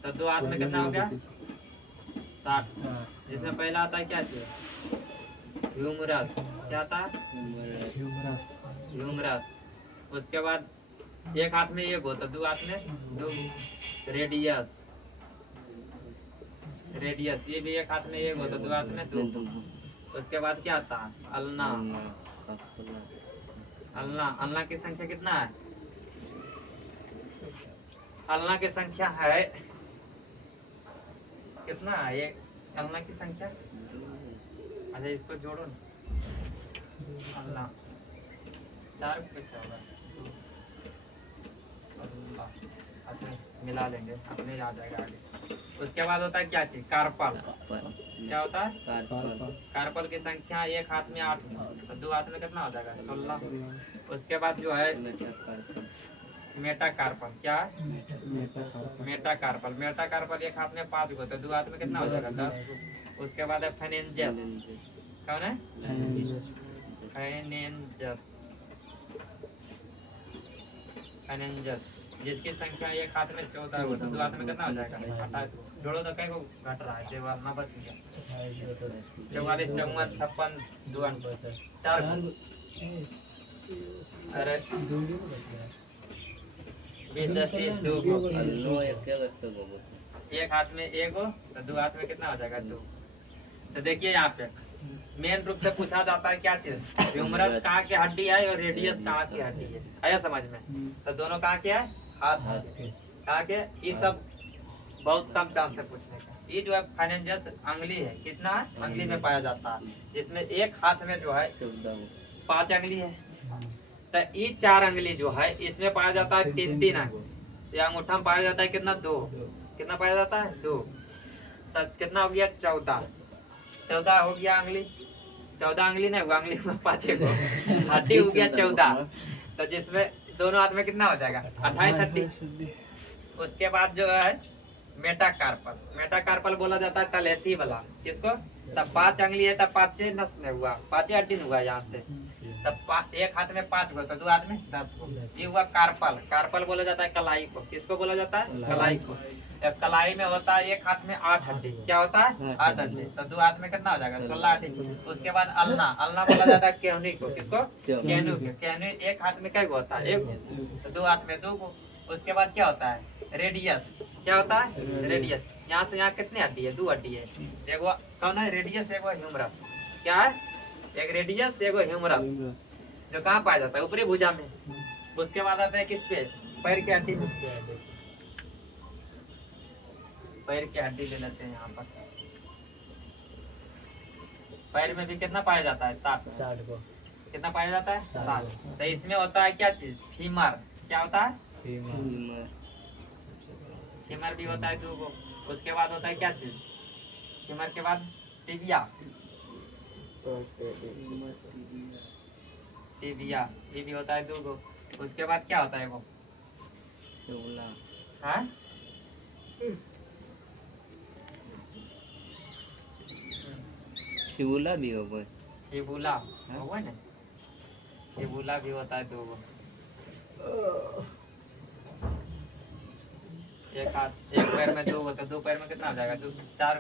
तो 2 हाथ में कितना हो गया? 60। जिसमें पहला आता है क्या चीज? ह्यूमरस। क्या आता है? ह्यूमरस। उसके बाद एक हाथ में 1 हो, तो 2 हाथ में 2। रेडियस, रेडियस, ये भी एक हाथ में 1 हो, तो 2 हाथ में 2। उसके बाद क्या आता है? अल्ना। अल्ना, अल्ना की संख्या कितना है? अल्ना की संख्या है कितना है? ये अल्ना की संख्या, अच्छा इसको जोड़ो ना। अल्लाह 4 कैसे होगा? अल्लाह अपने मिला लेंगे, अपने आ जाएगा आगे। उसके बाद होता है क्या चीज? कार्पल। क्या होता है? कार्पल की संख्या एक हाथ में 8, तो 2 हाथ में कितना हो जाएगा? 16। उसके बाद जो है मेटाकार्पल। क्या है? मेटाकार्पल। मेटाकार्पल एक हाथ में 5 गो, तो 2 हाथ में कितना हो जाएगा? 10 गो। उसके बाद है फेनेंजस। कौन है? फेनेंजस, फेनेंजस, जिसकी संख्या एक हाथ में 14 गो, तो 2 हाथ में कितना हो जाएगा? 28 गो। जोड़ो तो कई गो घट रहा है? जेवाल ना बच गया। 44, 54, 56, 52, 4 गो। अरे 20, 10, 30, 2 गो। एक हाथ में 1 गो, तो 2 हाथ में कितना हो जाएगा? 2। तो देखिए यहाँ पे मेन रूप से पूछा जाता है क्या चीज? ह्यूमरस कहाँ की हड्डी है और रेडियस कहाँ की हड्डी है? आया समझ में? तो दोनों कहाँ के है? हाथ कहाँ के? ये सब बहुत कम चांस है पूछने का। ये जो है फाइनेंजस अंगुली है, कितना है? अंगुली में पाया जाता है। जिसमें एक हाथ में जो है 5 अंगुली है, तो ये 4 अंगुली जो है इसमें पाया जाता है 3-3 अंगुली। या अंगूठा में पाया जाता है कितना? 2। कितना पाया जाता है? 2। तो कितना हो गया? 14। 14 हो गया अंगुली। 14 अंगुली नहीं हुआ, अंगुली में 5 गो हड्डी हो गया 14। तो जिसमें दोनों हाथ में कितना हो जाएगा? 28 हड्डी। उसके बाद जो है मेटाकार्पल। मेटाकार्पल बोला जाता है तलेथी वाला। किसको? तब 5 अंगुली है, तब 5 नस में हुआ, 5 हड्डी में हुआ यहाँ से। तब एक हाथ में 5 गो, तो 2 हाथ में 10 गो। ये हुआ कार्पल। कार्पल बोला जाता है कलाई को। किसको बोला जाता है? कलाई को। कलाई में होता है एक हाथ में 8 हड्डी। क्या होता है? 8 हड्डी। तो 2 हाथ में कितना हो जाएगा? 16 हड्डी। उसके बाद अल्ना। अल्ना बोला जाता है केहनी को। किसको? केहनू को। केहनू एक हाथ में क्या होता है? 1 गो, तो 2 हाथ में 2 गो। उसके बाद क्या होता है? रेडियस। क्या होता है? रेडियस। यहाँ से यहाँ कितनी हड्डी है? 2 हड्डी है। एगो कौन है? रेडियस, एगो ह्यूमरस। क्या है? एक रेडियस, एगो ह्यूमरस, जो कहाँ पाया जाता है? ऊपरी भुजा में। उसके बाद आता है किस पे? पैर की हड्डी में। पैर की हड्डी ले लेते हैं यहाँ पर। पैर में भी कितना पाया जाता है? 60 को। कितना पाया जाता है? 60। तो इसमें होता है क्या चीज? फीमर। क्या होता है? फीमर भी होता है 2 गो। उसके बाद होता है क्या चीज? फीमर के बाद टिबिया। टिबिया, ये भी होता है 2 गो। उसके बाद क्या होता है वो? हाँ? फिबुला भी होगा। फिबुला होगा ना? फिबुला भी होता है 2 गो। एक हाथ, एक पैर में 2 हो तो 2 पैर में कितना हो जाएगा? 2 4,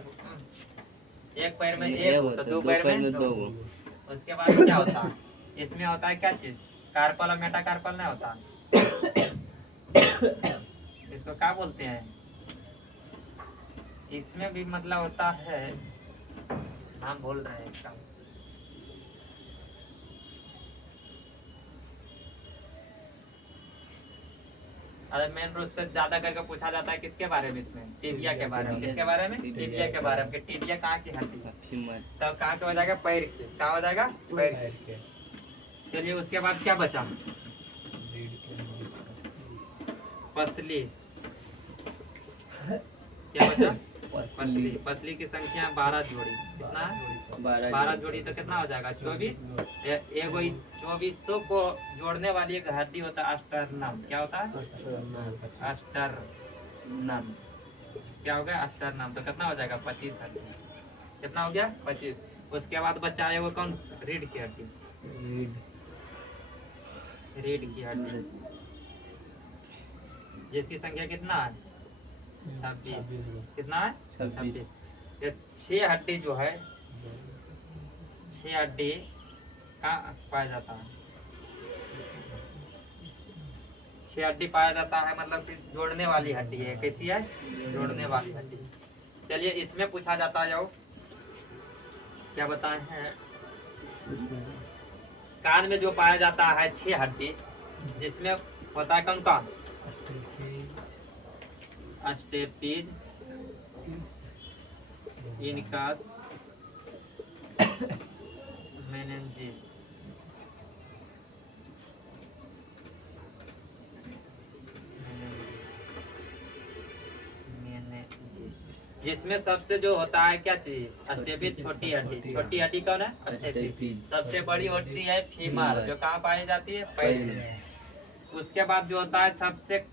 एक पैर में 1 हो तो 2 पैर में 2। उसके बाद क्या होता है? इसमें होता है क्या चीज? कार्पल और मेटाकार्पल नहीं होता? इसको क्या बोलते हैं? इसमें भी मतलब होता है, नाम भूल रहे हैं इसका। अरे मेन रूप से ज्यादा करके पूछा जाता है किसके बारे में? इसमें टिबिया के बारे में। किसके बारे में? टिबिया के बारे में। टिबिया कहाँ की हड्डी है? तो कहाँ के हो जाएगा? पैर के। क्या हो जाएगा? पैर के। चलिए उसके बाद क्या बचा? पसली। क्या बचा? पसली। पसली की संख्या 12 जोड़ी। कितना? 12 जोड़ी तो कितना हो जाएगा? 24। एगो 2400 को जोड़ने वाली एक हड्डी होता है अस्टर्नम। क्या होता है? अस्टर्नम। क्या हो गया? अस्टर्नम। तो कितना हो जाएगा? 25 हड्डी। कितना हो गया? 25। उसके बाद बचा है वो कौन? रीढ़ की हड्डी। रीढ़ की हड्डी जिसकी संख्या कितना है? 26। कितना है? 26। ये 6 हड्डी जो है, 6 हड्डी कहाँ पाया जाता है? 6 हड्डी पाया जाता है, मतलब कि जोड़ने वाली हड्डी है। कैसी है? जोड़ने वाली हड्डी। चलिए इसमें पूछा जाता है, जाओ क्या बताए हैं? कान में जो पाया जाता है 6 हड्डी, जिसमें होता है कौन कौन? Stapes, incus, meninges. जिसमें सबसे जो होता है क्या चीज? स्टेपीज, छोटी हड्डी। छोटी हड्डी कौन है? स्टेपीज। सबसे बड़ी होती है फीमर, जो कहाँ पाई जाती है? पैर में। उसके बाद जो होता है सबसे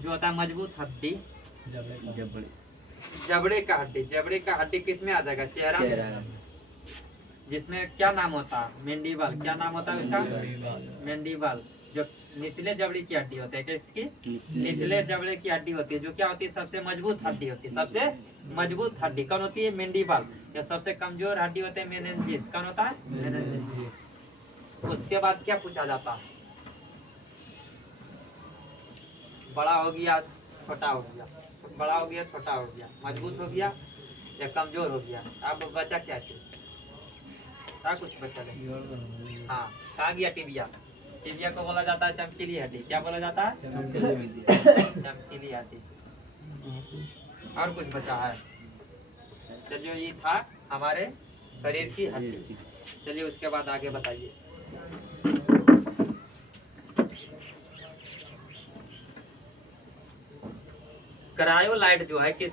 जो होता है मजबूत हड्डी, जबड़े का हड्डी। जबड़े का हड्डी किस में आ जाएगा? चेहरा में। जिसमें क्या नाम होता है? मेंडिबल। क्या नाम होता है उसका? मेंडिबल। जो निचले जबड़े की हड्डी होती है, किसकी? निचले जबड़े की हड्डी होती है, जो क्या होती है? सबसे मजबूत हड्डी होती है। सबसे मजबूत हड्डी कौन होती है? मेंडिबल। जो सबसे कमजोर हड्डी होते हैं मेनिंजिस। कौन होता है? मेनिंजिस। उसके बाद क्या पूछा जाता है? बड़ा हो गया, छोटा हो गया, बड़ा हो गया, छोटा हो गया, मजबूत हो गया या कमजोर हो गया। अब बचा क्या चीज? क्या कुछ बचा नहीं? हाँ, कहाँ गया? टिबिया। टिबिया को बोला जाता है चमकीली हड्डी। क्या बोला जाता है? चमकीली हड्डी। और कुछ बचा है? चलिए ये था हमारे शरीर की हड्डी। चलिए उसके बाद आगे बताइए। क्रायोलाइट जो है किस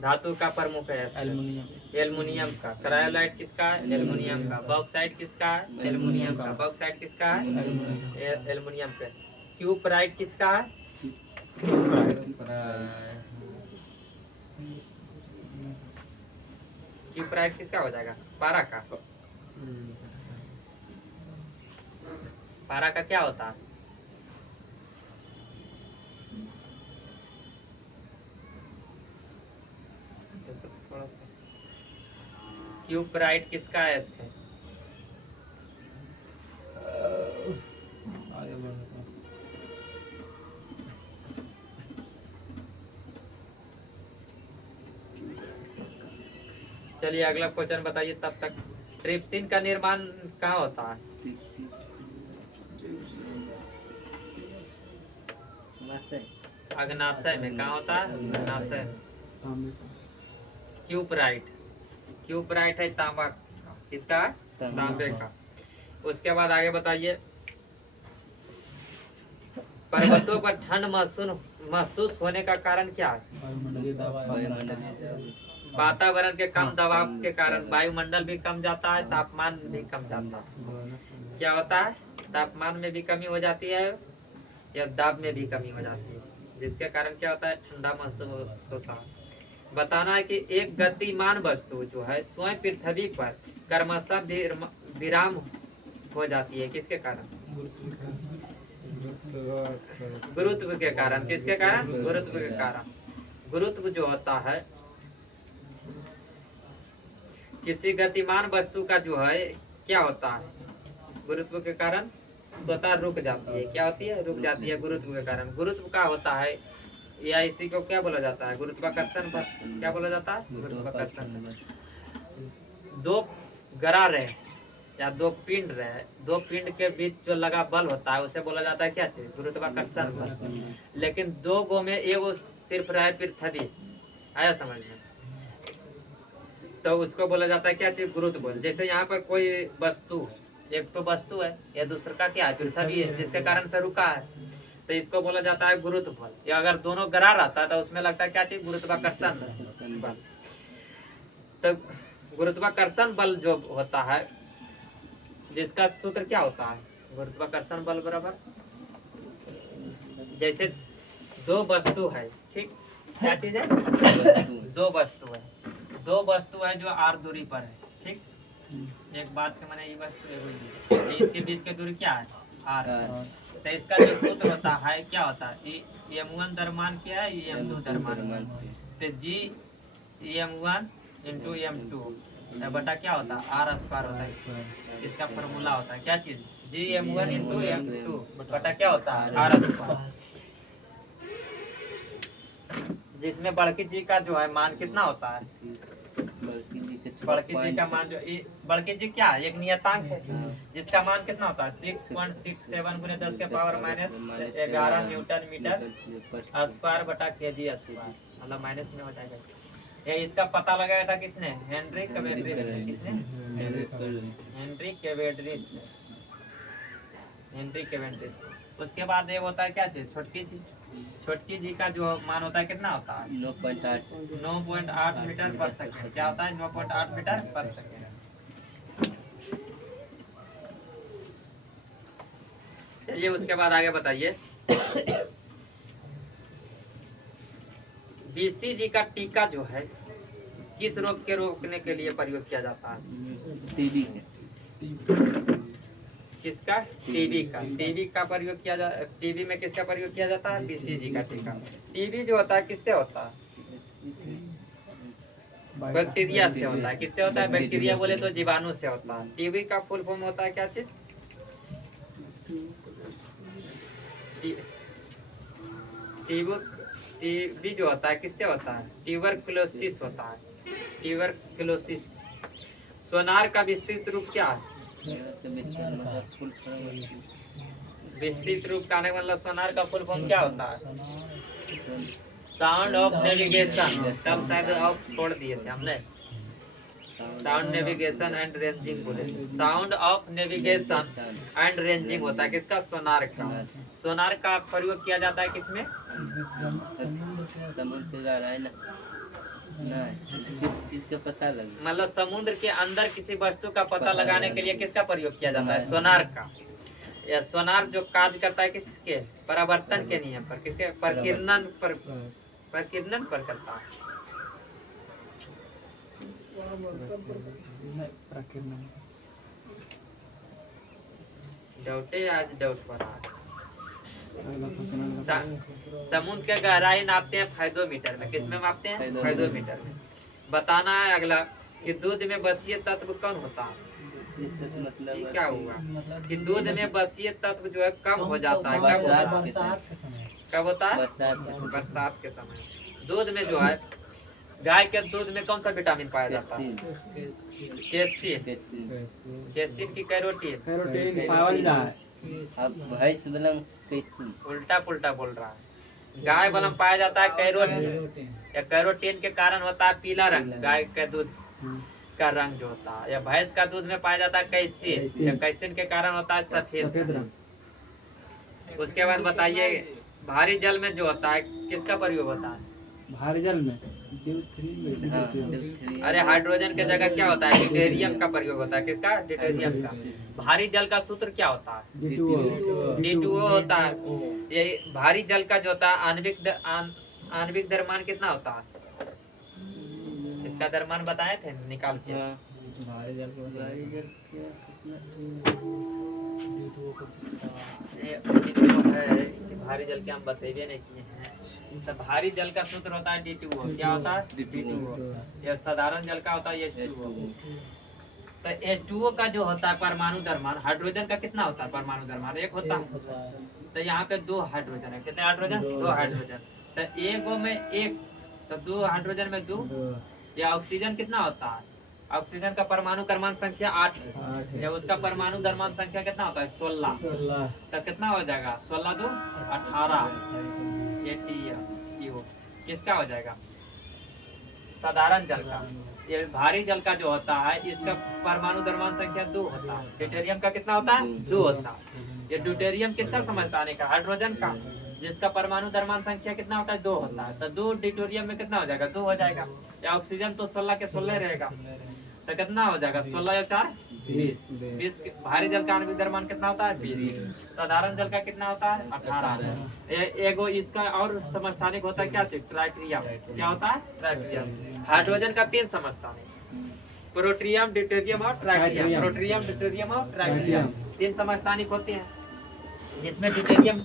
धातु का प्रमुख है? एल्युमिनियम। एल्युमिनियम का। क्रायोलाइट किसका है? एल्युमिनियम का। बॉक्साइट किसका है? एल्युमिनियम का। बॉक्साइट किसका है? एल्युमिनियम का। क्यूपराइट किसका है? क्यूपराइट किसका हो जाएगा? पारा का। पारा का क्या होता है? क्यूपराइट किसका है? इसमें आगे बढ़ो। चलिए अगला क्वेश्चन बताइए तब तक। ट्रिप्सिन का निर्माण कहाँ होता है? अग्नाशय में। कहाँ होता है? अग्नाशय में। क्यूपराइट। क्यूपराइट है तांबा का। किसका? तांबे का। उसके बाद आगे बताइए। पर्वतों पर ठंड महसूस होने का कारण क्या है? वातावरण के कम दबाव के कारण वायुमंडल भी कम जाता है, तापमान भी कम जाता है। क्या होता है? तापमान में भी कमी हो जाती है या दाब में भी कमी हो जाती है, जिसके कारण क्या होता है? ठंडा महसूस होता है। बताना है कि एक गतिमान वस्तु जो है स्वयं पृथ्वी पर क्रमशः विराम हो जाती है। किसके कारण? गुरुत्व के कारण। किसके कारण? गुरुत्व के कारण। गुरुत्व जो होता है किसी गतिमान वस्तु का जो है क्या होता है, गुरुत्व के कारण स्वतः रुक जाती है। क्या होती है? रुक जाती है गुरुत्व के कारण। गुरुत्व का होता है या इसी को क्या बोला जाता है? गुरुत्वाकर्षण बल। क्या बोला जाता है? गुरुत्वाकर्षण बल। दो गरा रहे या दो पिंड रहे, दो पिंड के बीच जो लगा बल होता है उसे बोला जाता है क्या चीज? गुरुत्वाकर्षण बल। लेकिन दो गो में एगो सिर्फ रहे पृथ्वी, आया समझ में, तो उसको बोला जाता है क्या चीज? गुरुत्व बल। जैसे यहाँ पर कोई वस्तु, एक तो वस्तु है या दूसरा का क्या है? पृथ्वी है, जिसके कारण से रुका है, तो इसको बोला जाता है गुरुत्व बल। या अगर दोनों गरा रहता है तो उसमें लगता है क्या चीज? गुरुत्वाकर्षण बल। तो गुरुत्वाकर्षण बल जो होता है जिसका सूत्र क्या होता है? गुरुत्वाकर्षण बल बराबर, जैसे दो वस्तु है, ठीक, क्या चीज है? दो वस्तु है, दो वस्तु है जो r दूरी पर है, ठीक। एक बात के माने ये वस्तु है, ये इसके बीच की दूरी क्या है? r। तो इसका जो सूत्र होता है क्या होता है? m1 द्रव्यमान क्या है? m2 द्रव्यमान। तो g m1 इंटू m2 बटा क्या होता है? r स्क्वायर होता है। इसका फॉर्मूला होता है क्या चीज? g m1 इंटू m2 बटा क्या होता है? r square. जिसमें बड़की जी का जो है मान कितना होता है? बड़की जी का मान जो बड़की जी क्या है? एक नियतांक है जिसका मान कितना होता है? 6.67 गुने 10 के power minus 11 newton metre square बटा केजी स्क्वायर, मतलब माइनस में हो जाएगा। ये इसका पता लगाया था किसने? हेनरी कैवेंडिश ने। किसने? हेनरी कैवेंडिश ने। Henry Cavendish. उसके बाद ये होता है क्या चीज? छोटकी जी। छोटकी जी का जो मान होता है कितना होता है? 9.8 मीटर पर सेकंड। क्या होता है? 9.8 मीटर पर सेकंड। चलिए उसके बाद आगे बताइए। बीसीजी का टीका जो है किस रोग के रोकने के लिए प्रयोग किया जाता है? टीबी। किसका? टीबी का। टीबी का प्रयोग किया जा, टीबी में किसका प्रयोग किया जाता है? बीसीजी का टीका। टीबी जो होता है किससे होता है? बैक्टीरिया से होता है। किससे होता है? बैक्टीरिया बोले तो जीवाणु से होता है। टीबी का फुल फॉर्म होता है क्या चीज? टीबी जो होता है किससे होता है? ट्यूबरकुलोसिस होता है। ट्यूबरकुलोसिस। सोनार का विस्तृत रूप क्या है? विस्तृत रूप का मतलब सोनार का फुल फॉर्म क्या होता है? Sound of navigation. सब शायद ऑफ छोड़ दिए थे हमने। साउंड नेविगेशन एंड रेंजिंग बोले। Sound of navigation and ranging होता है किसका? सोनार का। सोनार का प्रयोग किया जाता है किसमें? समुद्र का रहना किस चीज का पता लगे, मतलब समुद्र के अंदर किसी वस्तु का पता लगाने के लिए किसका प्रयोग किया जाता है? सोनार का। या सोनार जो कार्य करता है किसके? परावर्तन के नियम पर। किसके? प्रकीर्णन पर। प्रकीर्णन पर करता है। डाउटे आज डाउट पड़ा। समुद्र के गहराई नापते हैं फाइडोमीटर में। किसमें मापते हैं? फाइडोमीटर में। बताना है अगला कि दूध में बसीय तत्व कौन होता है? मतलब क्या हुआ कि दूध में बसीय तत्व जो है कम हो जाता है। कब होता है? बरसात के समय। दूध में जो है, गाय के दूध में कौन सा विटामिन पाया जाता है? कैल्शियम। कैल्शियम की कैरोटीन पावल जाए। अब भैंस बलम कैसे? उल्टा पुल्टा बोल रहा है। गाय बलम पाया जाता है कैरोटीन। या कैरोटीन के कारण होता है पीला रंग, गाय के दूध का रंग जो होता है। या भैंस का दूध में पाया जाता है कैल्शियम। या कैल्शियम के कारण होता है सफेद रंग। उसके बाद बताइए भारी जल में जो होता है किसका प्रयोग होता है? भारी जल में अरे हाइड्रोजन के जगह क्या होता है? डिटेरियम का प्रयोग होता है। किसका? डिटेरियम का। भारी जल का सूत्र क्या होता है? D2O होता है। ये भारी जल का जो होता है आणविक द्रव्यमान कितना होता है? इसका द्रव्यमान बताए थे निकाल के। भारी जल भारी जल के हम बतेबे नहीं किए हैं। तो भारी जल का सूत्र होता है D2O। क्या होता है? D2O। ये साधारण जल का होता है H2O। तो H2O का जो होता है परमाणु द्रव्यमान, हाइड्रोजन का कितना होता है परमाणु द्रव्यमान? 1 होता है। तो यहाँ पे 2 हाइड्रोजन है। कितने हाइड्रोजन? 2 हाइड्रोजन। तो 1 में 1, तो 2 हाइड्रोजन में 2। या ऑक्सीजन कितना होता है? ऑक्सीजन का परमाणु क्रमांक संख्या 8 है। जब उसका परमाणु द्रव्यमान संख्या कितना होता है? 16। तो कितना हो जाएगा? 16 2 18 ATO। किसका हो जाएगा? साधारण जल का। ये भारी जल का जो होता है इसका परमाणु द्रव्यमान संख्या 2 होता है। ड्यूटेरियम का कितना होता है? 2 होता है। ये ड्यूटेरियम किसका समझदाने का? हाइड्रोजन का, जिसका परमाणु द्रव्यमान संख्या कितना होता है? 2 होता है। तो 2 ड्यूटेरियम में कितना हो जाएगा? 2 हो जाएगा। या ऑक्सीजन तो 16 के 16 रहेगा, तो कितना हो जाएगा? 16 या 4 20। भारी जल का आणविक द्रव्यमान कितना होता है? 20। साधारण जल का कितना होता है? 18। एगो इसका और समस्थानिक होता है क्या चीज? ट्राइट्रियम। क्या होता है? ट्राइट्रियम। हाइड्रोजन का 3 समस्थानिक, प्रोट्रियम, ड्यूटेरियम और ट्राइट्रियम। प्रोट्रियम, ड्यूटेरियम और ट्राइट्रियम 3 समस्थानिक होते हैं, जिसमें ड्यूटेरियम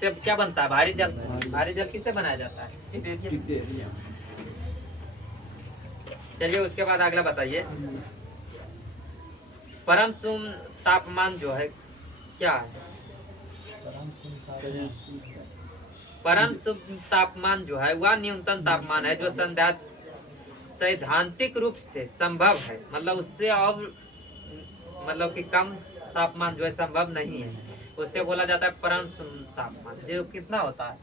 से क्या बनता है? भारी जल। भारी जल किससे बनाया जाता है? ड्यूटेरियम। चलिए उसके बाद अगला बताइए। परम शून्य तापमान जो है क्या है? परम शून्य तापमान जो है वह न्यूनतम तापमान है जो सैद्धांतिक रूप से संभव है। मतलब उससे और मतलब कि कम तापमान जो है संभव नहीं है, उससे बोला जाता है परम शून्य तापमान। जो कितना होता है?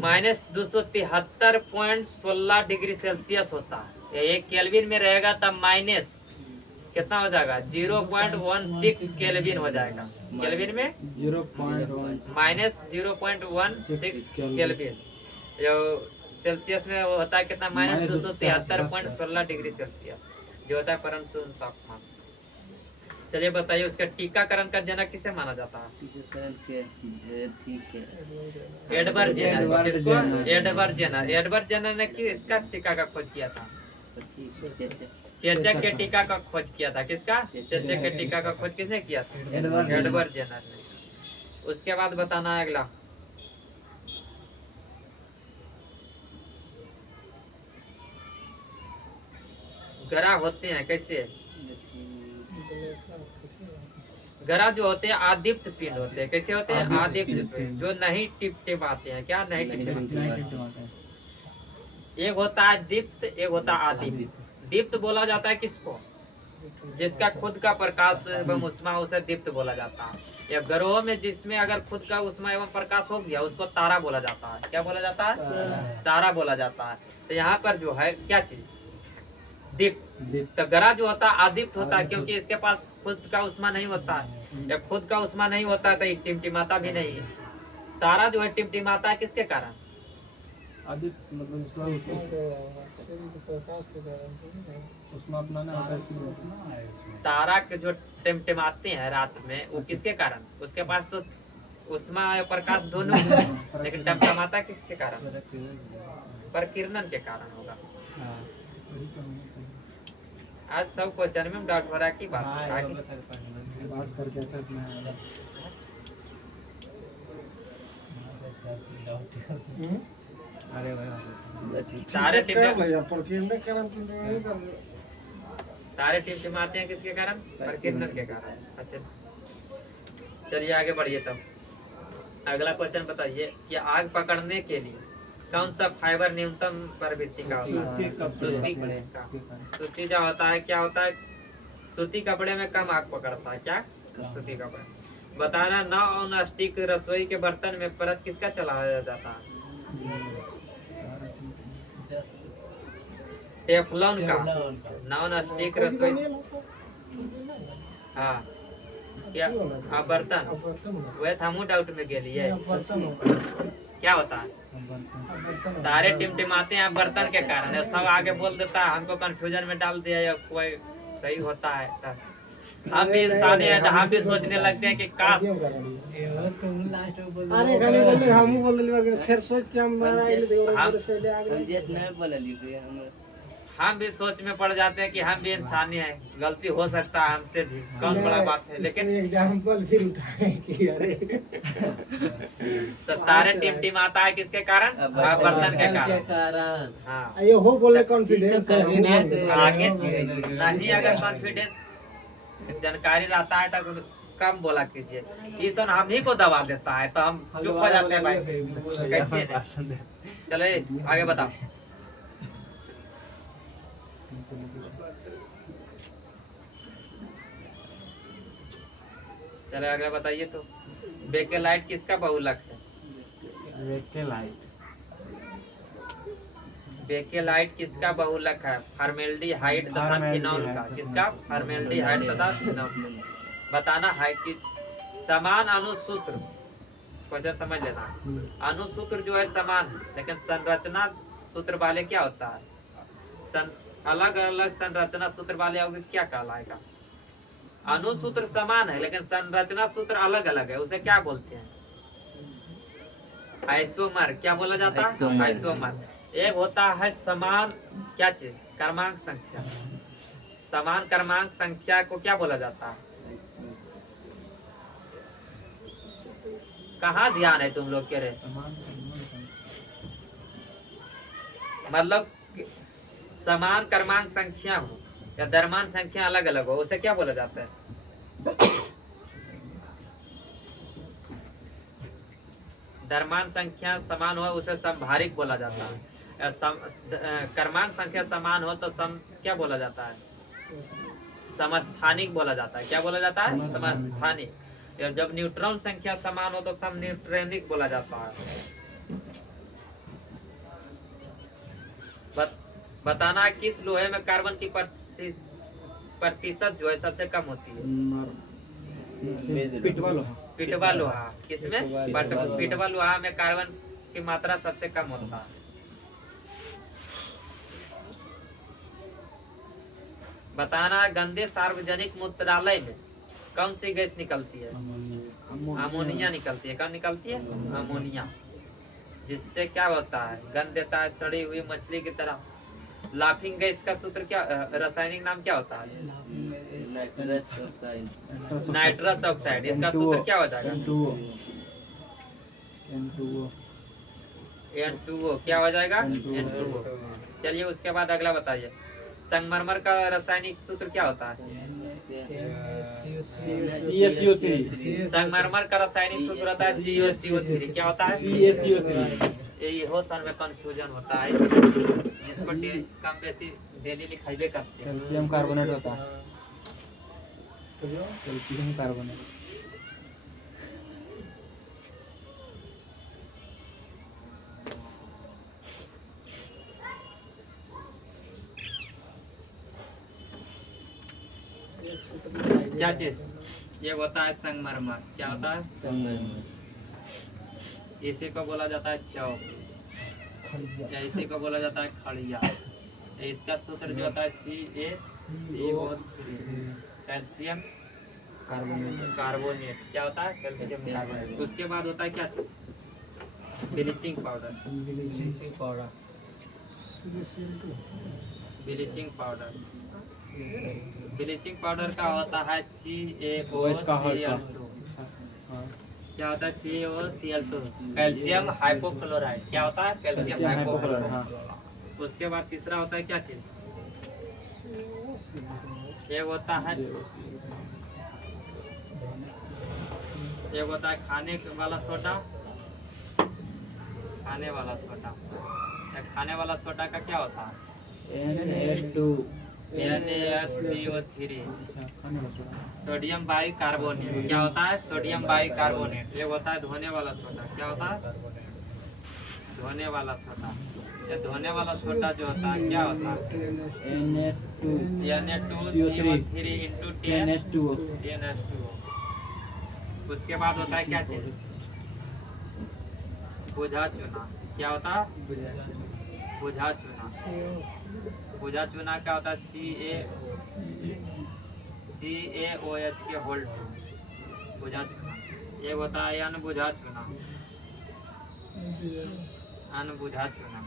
-273.16 डिग्री सेल्सियस होता है। ये केल्विन में रहेगा तब माइनस कितना हो जाएगा? 0.16 केल्विन हो जाएगा। केल्विन में -0.16 केल्विन। जो सेल्सियस में होता है कितना? -273.16 डिग्री सेल्सियस जो होता है परम शून्य तापमान। चलिए बताइए उसका टीकाकरण का जनक किसे माना जाता है? Edward Jenner. किसको? Edward Jenner. एडवर्ड जेनर ने इसका टीका का खोज किया था। चेचक के टीका का खोज किया था। किसका? चेचक के टीका का खोज किसने किया था? एडवर्ड जेनर ने। उसके बाद बताना है अगला। ग्रह होते हैं कैसे? ग्रह जो होते हैं आदीप्त पिंड होते हैं। कैसे होते हैं? आदीप्त पिंड, जो नहीं टिपटिपाते हैं। क्या? नहीं टिपटिपाते। एक होता है दीप्त, एक होता है आदीप्त। दीप्त बोला जाता है किसको? जिसका खुद का प्रकाश एवं उष्मा, उसे दीप्त बोला जाता है। या ग्रहों में जिसमें अगर खुद का उष्मा एवं प्रकाश हो गया उसको तारा बोला जाता है। क्या बोला जाता है? तारा बोला जाता है। तो यहाँ पर जो है क्या चीज? दीप्त। तो ग्रह जो होता है आदीप्त होता है, क्योंकि इसके पास खुद का उष्मा नहीं होता है। या खुद का उष्मा नहीं होता है तो ये टिमटिमाता भी नहीं है। तारा जो है टिमटिमाता है किसके कारण? आदित्य मतलब उष्मा अपनाना होता है इसलिए। तारा के जो टिमटिमाते हैं रात में वो किसके कारण? उसके पास तो उष्मा और प्रकाश दोनों है, लेकिन टिमटिमाता किसके कारण? प्रकीर्णन के कारण होगा। आज सब क्वेश्चन में डॉक्टर की बात करके अरे तारे टिमटिमाते हैं किसके कारण? प्रकीर्णन के कारण। अच्छा चलिए आगे बढ़िए। तब अगला क्वेश्चन बताइए कि आग पकड़ने के लिए कौन सा फाइबर न्यूनतम प्रवृत्ति का होता है? सूती का। सूती जो होता है क्या होता है? सूती कपड़े में कम आग पकड़ता है। क्या? सूती कपड़े। बताना नॉन स्टिक रसोई के बर्तन में परत किसका चलाया जाता है? टेफलॉन का। नॉन स्टिक रसोई। हाँ क्या? हाँ बर्तन। वह थामू डाउट में गेलिए। क्या होता है? तारे टिमटिमाते हैं बर्तन के कारण। सब आगे बोल देता है, हमको कंफ्यूजन में डाल दिया या कोई सही होता है। हम भी इंसान हैं तो हम भी सोचने लगते हैं कि काश हम भी सोच में पड़ जाते हैं कि हम भी इंसानी हैं, गलती हो सकता है हमसे भी, कौन बड़ा बात है। लेकिन एग्जाम्पल फिर उठाए कि अरे तो तारे टिमटिमाता है किसके कारण? बर्तन के कारण। कारण हाँ ये हो बोले कॉन्फिडेंस है आगे नहीं, अगर कॉन्फिडेंस जानकारी रहता है तो कम बोला कीजिए। ईश्वर हम ही को दबा देता है तो हम चुप हो जाते हैं भाई, कैसे नहीं? चले आगे बताओ। चले आगे बताइए तो। बेकेलाइट किसका बहुलक है? बेकेलाइट किसका बहुलक है? फॉर्मेल्डिहाइड तथा फिनॉल का। किसका? फॉर्मेल्डिहाइड तथा फिनॉल। बताना है कि समान अणुसूत्र, क्वेश्चन समझ लेना। अणुसूत्र जो है समान है, लेकिन संरचना सूत्र वाले क्या होता है? अलग अलग संरचना सूत्र वाले होंगे क्या कहलाएगा? अणुसूत्र समान है लेकिन संरचना सूत्र अलग अलग है, उसे क्या बोलते हैं? आइसोमर। क्या बोला जाता है? आइसोमर। एक होता है समान क्या चीज? क्रमांक संख्या। समान क्रमांक संख्या को क्या बोला जाता है? कहाँ ध्यान है तुम लोग के रे? मतलब समान क्रमांक संख्या हो या द्रव्यमान संख्या अलग अलग हो, उसे क्या बोला जाता है? द्रव्यमान संख्या समान हो उसे समभारिक बोला जाता है। क्रमांक संख्या समान हो तो क्या बोला जाता है? समस्थानिक बोला जाता है। क्या बोला जाता है? समस्थानिक। जब न्यूट्रॉन संख्या समान हो तो समन्यूट्रॉनिक बोला जाता है। बताना है किस लोहे में कार्बन की प्रतिशत जो है सबसे कम होती है? पिटवा लोहा। किसमें? पिटवा लोहा में कार्बन की मात्रा सबसे कम होता है। बताना गंदे सार्वजनिक मूत्रालय में कौन सी गैस निकलती है? अमोनिया निकलती है। कौन निकलती है? अमोनिया। जिससे क्या होता है? गंध देता है, सड़ी हुई मछली की तरह। लाफिंग गैस का सूत्र क्या, रासायनिक नाम क्या होता है? Nitrous oxide. इसका सूत्र क्या हो जाएगा? N2O। क्या हो जाएगा? N2O। चलिए उसके बाद अगला बताइए। संगमरमर का रासायनिक सूत्र क्या होता है? संगमरमर का रासायनिक सूत्र होता है CaCO3। क्या होता है? CaCO3। यही हो सर में कंफ्यूजन होता है, जिसको कम बेसी डेली लिखाइबे करते हैं। कैल्शियम कार्बोनेट होता है। Calcium carbonate. क्या चीज? ये होता है संगमरमर। क्या होता है? संगमरमर। इसी को बोला जाता है चौक, या इसी को बोला जाता है खड़िया। इसका सूत्र जो होता है CaCO3। Calcium carbonate. क्या होता है? Calcium carbonate. उसके बाद होता है क्या चीज? Bleaching powder. Bleaching powder. Bleaching powder का होता है CaOCl2। क्या होता है? CaOCl2। Calcium hypochloride. क्या होता है? Calcium hypochloride. उसके बाद तीसरा होता है क्या चीज? ये होता है खाने वाला सोडा। खाने वाला सोडा। खाने वाला सोडा का क्या होता है? NaCO3। Sodium bicarbonate. क्या होता है? Sodium bicarbonate. ये होता है धोने वाला सोडा। क्या होता है? धोने वाला सोडा। ये धोने वाला सोडा जो होता है क्या होता है? Na2CO3 into 10H2O। उसके बाद होता है क्या चीज? बुझा चूना। क्या होता है? बुझा चूना। बुझा चूना क्या होता है? CaOH के होल्ड। बुझा चूना। ये होता है अनबुझा चूना। अनबुझा चूना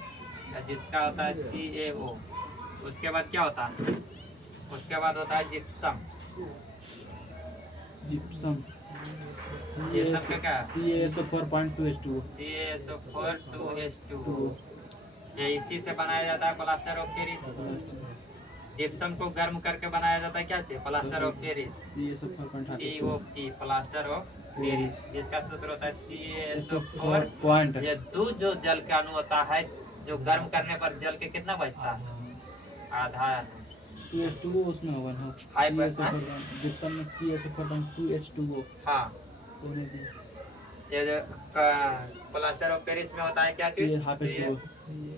जिसका होता है CaO। उसके बाद क्या होता है? उसके बाद होता है जिप्सम। जिप्सम जिप्सम का क्या है? CaSO4.2H2O। CaSO4 2H2O। ये इसी से बनाया जाता है प्लास्टर ऑफ पेरिस। जिप्सम को गर्म करके बनाया जाता है क्या चीज? Plaster of Paris. CaSO4.2H2O। Plaster of Paris, जिसका सूत्र होता है CaSO4। पॉइंट ये दूध जो जल का अणु होता है, जो गर्म करने पर जल के कितना बचता है? आधा अणु। 2H2O उसमें होगा ना। हाई पर जिप्सम में CaSO4.2H2O। हाँ, ये जो प्लास्टर ऑफ पेरिस में होता है क्या चीज?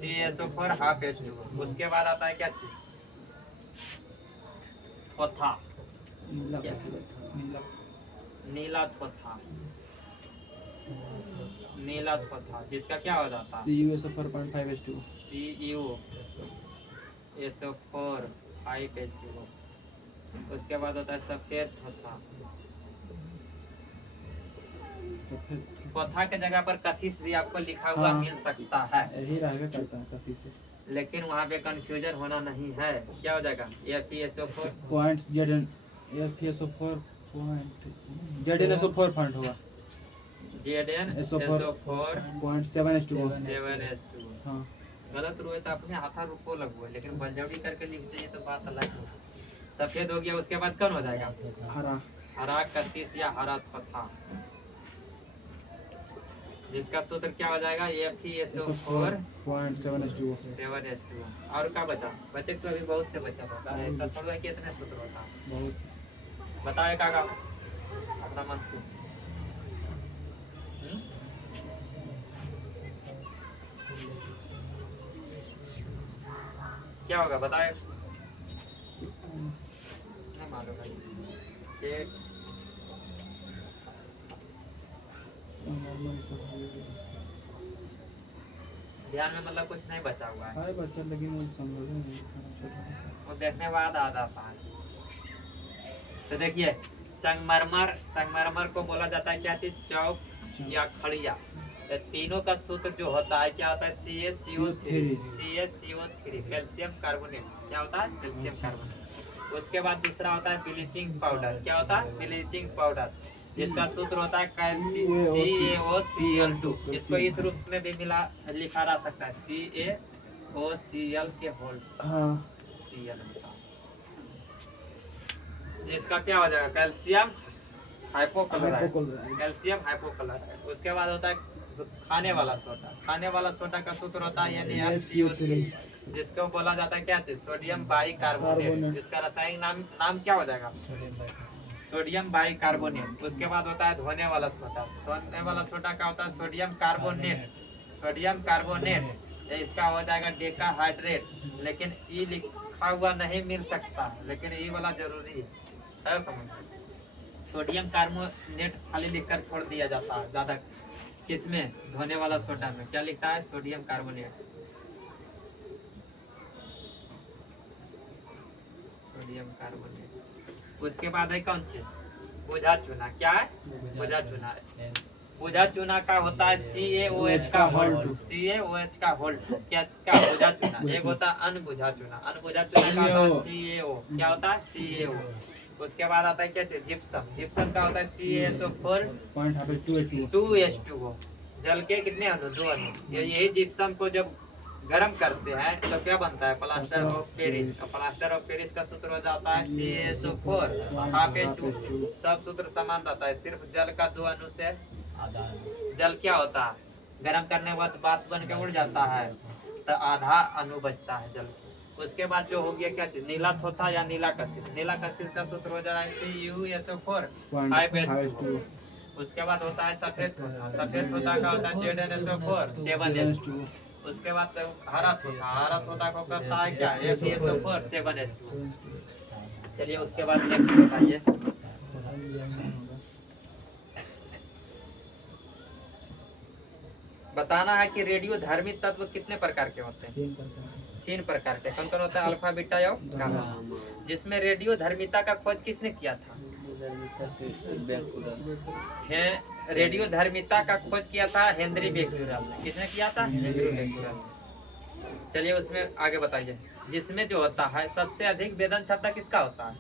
CaSO4 half H2O। उसके बाद आता है क्या चीज? थोथा, नीला थोथा। नीला थोथा जिसका क्या हो जाता है? CuSO4.5H2O। CuSO4 5 H2O। उसके बाद होता है सफेद थोथा। सफेद थोथा के जगह पर कशिश भी आपको लिखा हुआ हाँ। मिल सकता है, यही रहेगा करता है कसी से। लेकिन वहाँ पे कंफ्यूजन होना नहीं है। क्या हो जाएगा? FeSO4 points FeSO4 point ZnSO4 point होगा। ZnSO4 0.7H2O। 7H2O। हाँ गलत रोए तो अपने हाथा रुको लगो, लेकिन बलजौड़ी करके लिखते हैं तो बात अलग हो। सफेद हो गया, उसके बाद कौन हो जाएगा? हरा। हरा कशिश या हरा थोथा, जिसका सूत्र क्या हो जाएगा? FeSO4 0.7H2O। 7H2O। और क्या बचा? बचे तो अभी बहुत से बचा होगा, ऐसा थोड़ा है कि इतने सूत्र होता है। बहुत बताए काका अपना मन से। क्या होगा बताए? नहीं मालूम है। एक ध्यान में मतलब कुछ नहीं बचा हुआ है, है बच्चा, लेकिन वो समझ नहीं छोटा। वो देखने बाद आ जाता है। तो देखिए, संगमरमर, संगमरमर को बोला जाता है क्या चीज? चौक या खड़िया। ये तीनों का सूत्र जो होता है क्या होता है? CaCO3। Calcium carbonate. क्या होता है? Calcium carbonate. उसके बाद दूसरा होता है ब्लीचिंग पाउडर। क्या होता है? ब्लीचिंग पाउडर, जिसका सूत्र होता है CaOCl2। इसको इस रूप में भी लिखा जा सकता है CaOCl के होल हाँ Cl, जिसका क्या हो जाएगा? Calcium hypochloride. Calcium hypochloride. उसके बाद होता है खाने वाला सोडा। खाने वाला सोडा का सूत्र होता है NaCO3, जिसको बोला जाता है क्या चीज? Sodium bicarbonate. जिसका रासायनिक नाम क्या हो जाएगा? Sodium bicarbonate. उसके बाद होता है धोने वाला सोडा। धोने वाला सोडा का होता है सोडियम कार्बोनेट। सोडियम कार्बोनेट इसका हो जाएगा डेकाहाइड्रेट, लेकिन ई लिखा हुआ नहीं मिल सकता, लेकिन ई वाला जरूरी है समझ। सोडियम कार्बोनेट खाली लिखकर छोड़ दिया जाता है ज्यादा। किसमें? धोने वाला सोडा में क्या लिखता है? Sodium carbonate. Sodium carbonate. उसके बाद है कौन चीज? बुझा चूना। क्या है? बुझा चूना। बुझा चूना का होता है CaOH का होल्ड। CaOH का होल्ड क्या का? बुझा चूना। एक होता है अनबुझा चूना। अनबुझा चूना का होता है CaO। क्या होता है? CaO। उसके बाद आता है क्या चीज? जिप्सम। जिप्सम का होता है CaSO4 2H2O। जल के कितने अणु? 2 अणु। यही जिप्सम को जब गर्म करते हैं तो क्या बनता है? Plaster of Paris. और प्लास्टर ऑफ पेरिस का सूत्र हो जाता है CaSO4 हाफ H2O। सब सूत्र समान रहता है, सिर्फ जल का 2 अणु से जल क्या होता है? गर्म करने के बाद वाष्प बन के उड़ जाता है, तो आधा अणु बचता है जल। उसके बाद जो हो गया क्या चीज? नीला थोथा या नीला कशिश। नीला कशिश का सूत्र हो जाता है CuSO4 5 H2O। उसके बाद होता है सफेद थोथा। सफेद थोथा का होता है ZnSO4 7 H2O। उसके बाद हरा थोथा। हरा थोथा को करता है क्या? FeSO4 7 H2O। चलिए उसके बाद नेक्स्ट बताइए। बताना है कि रेडियो धर्मी तत्व कितने प्रकार के होते हैं? 3 प्रकार के। कौन कौन होता है? अल्फा, बीटा और गामा। जिसमें रेडियो धर्मिता का खोज किसने किया था? रेडियो धर्मिता का खोज किया था हेनरी बेक्यूरेल ने। किसने किया था? Henry Becquerel. चलिए उसमें आगे बताइए। जिसमें जो होता है सबसे अधिक वेदन क्षमता किसका होता है?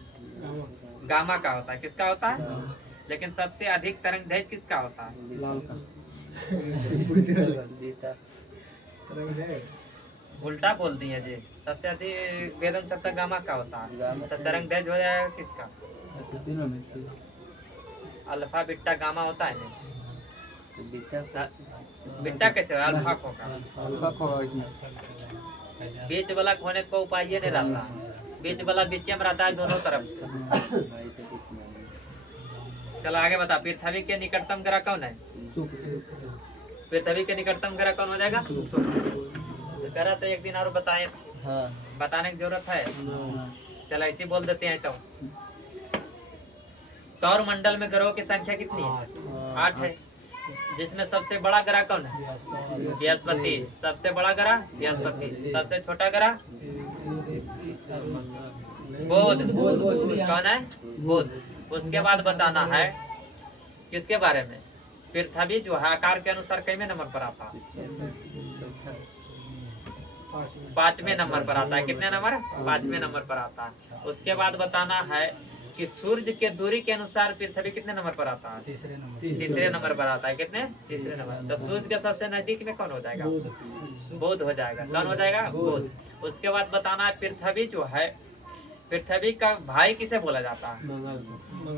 गामा का होता है। किसका होता है? लेकिन सबसे अधिक तरंग दैर्घ्य किसका होता है? लाल का जीता उल्टा बोल दिए जी। सबसे अधिक वेदन क्षमता गामा का होता है, गामा तो तरंग दैर्घ्य हो जाएगा किसका? अच्छा तीनों में से अल्फा बीटा गामा होता है नहीं। तो बीटा बीटा कैसे होगा? अल्फा को होगा। अल्फा को है इसमें बीच वाला होने को उपाय ये नहीं रहता, बीच वाला बीच में रहता है दोनों तरफ से। भाई तो कुछ नहीं चलो आगे बता। पृथ्वी के निकटतम ग्रह कौन है? शुक्र पृथ्वी के निकटतम ग्रह कौन हो जाएगा? ग्रह तो एक दिन और बताए, हाँ बताने की जरूरत है? चलो ऐसे बोल देते हैं। तो सौर मंडल में ग्रहों की संख्या कितनी है? 8 है। जिसमें सबसे बड़ा ग्रह कौन है? बृहस्पति। सबसे बड़ा ग्रह बृहस्पति। सबसे छोटा ग्रह बुध। कौन है? बुध। उसके बाद बताना है किसके बारे में? पृथ्वी जो है आकार के अनुसार कितने नंबर पर आता है? 5वें नंबर पर आता है। कितने नंबर? 5वें नंबर पर आता है। उसके बाद बताना है कि सूर्य के दूरी के अनुसार पृथ्वी कितने नंबर पर आता है? तीसरे नंबर पर आता है। कितने? तीसरे नंबर। तो सूर्य के सबसे नजदीक में कौन हो जाएगा? बुध हो जाएगा। कौन हो जाएगा? बुध। उसके बाद बताना है पृथ्वी जो है, पृथ्वी का भाई किसे बोला जाता है?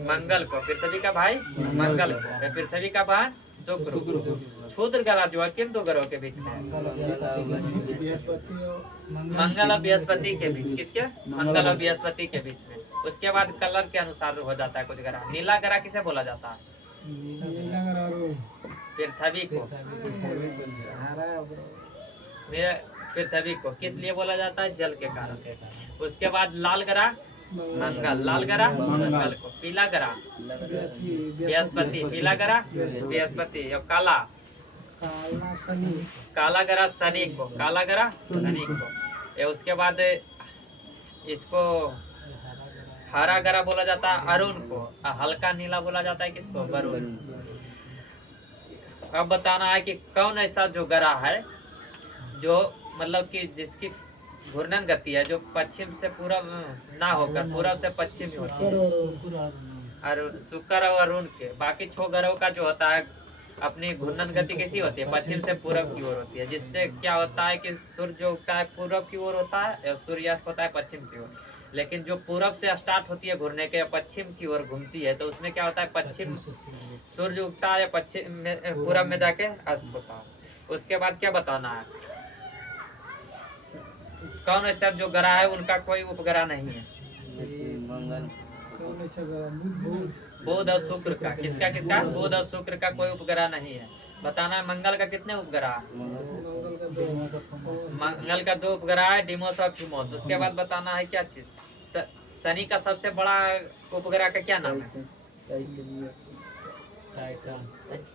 मंगल को। पृथ्वी का भाई मंगल को। पृथ्वी का बहन शुक्र। क्षुद्र ग्रह जो है किन दो ग्रहों के बीच में है? मंगल और बृहस्पति के बीच। किसके? मंगल और बृहस्पति के बीच में। उसके बाद कलर के अनुसार हो जाता है कुछ ग्रह। नीला ग्रह किसे बोला जाता है? पृथ्वी को। पृथ्वी को किस लिए बोला जाता है? जल के कारण। उसके बाद लाल ग्रह मंगल। लाल ग्रह मंगल को। पीला ग्रह बृहस्पति। पीला ग्रह बृहस्पति। और काला ग्रह शनि को। काला ग्रह शनि को। उसके बाद इसको हरा ग्रह बोला जाता है अरुण को। और हल्का नीला बोला जाता है किसको? वरुण। अब बताना है कि कौन ऐसा जो ग्रह है जो मतलब कि जिसकी घूर्णन गति है जो पश्चिम से पूरब ना होकर पूरब से पश्चिम ही होती है। और शुक्र और अरुण के। बाकी 6 ग्रहों का जो होता है अपनी घूर्णन गति कैसी होती है? पश्चिम से पूरब की ओर होती है। जिससे क्या होता है कि सूर्य जो उगता है पूरब की ओर होता है और सूर्यास्त होता है पश्चिम की ओर। लेकिन जो पूरब से स्टार्ट होती है घूरने के पश्चिम की ओर घूमती है तो उसमें क्या होता है? पश्चिम सूर्य उगता है पश्चिम में पूरब में जाके अस्त होता है। उसके बाद क्या बताना है? कौन ऐसा जो ग्रह है उनका कोई उपग्रह नहीं है? बुध और शुक्र का। किसका किसका? बुध और शुक्र का कोई उपग्रह नहीं है। बताना है मंगल का कितने उपग्रह? मंगल का 2 उपग्रह है, डिमोस और फिमोस। उसके बाद बताना है क्या चीज? शनि का सबसे बड़ा उपग्रह का क्या नाम है?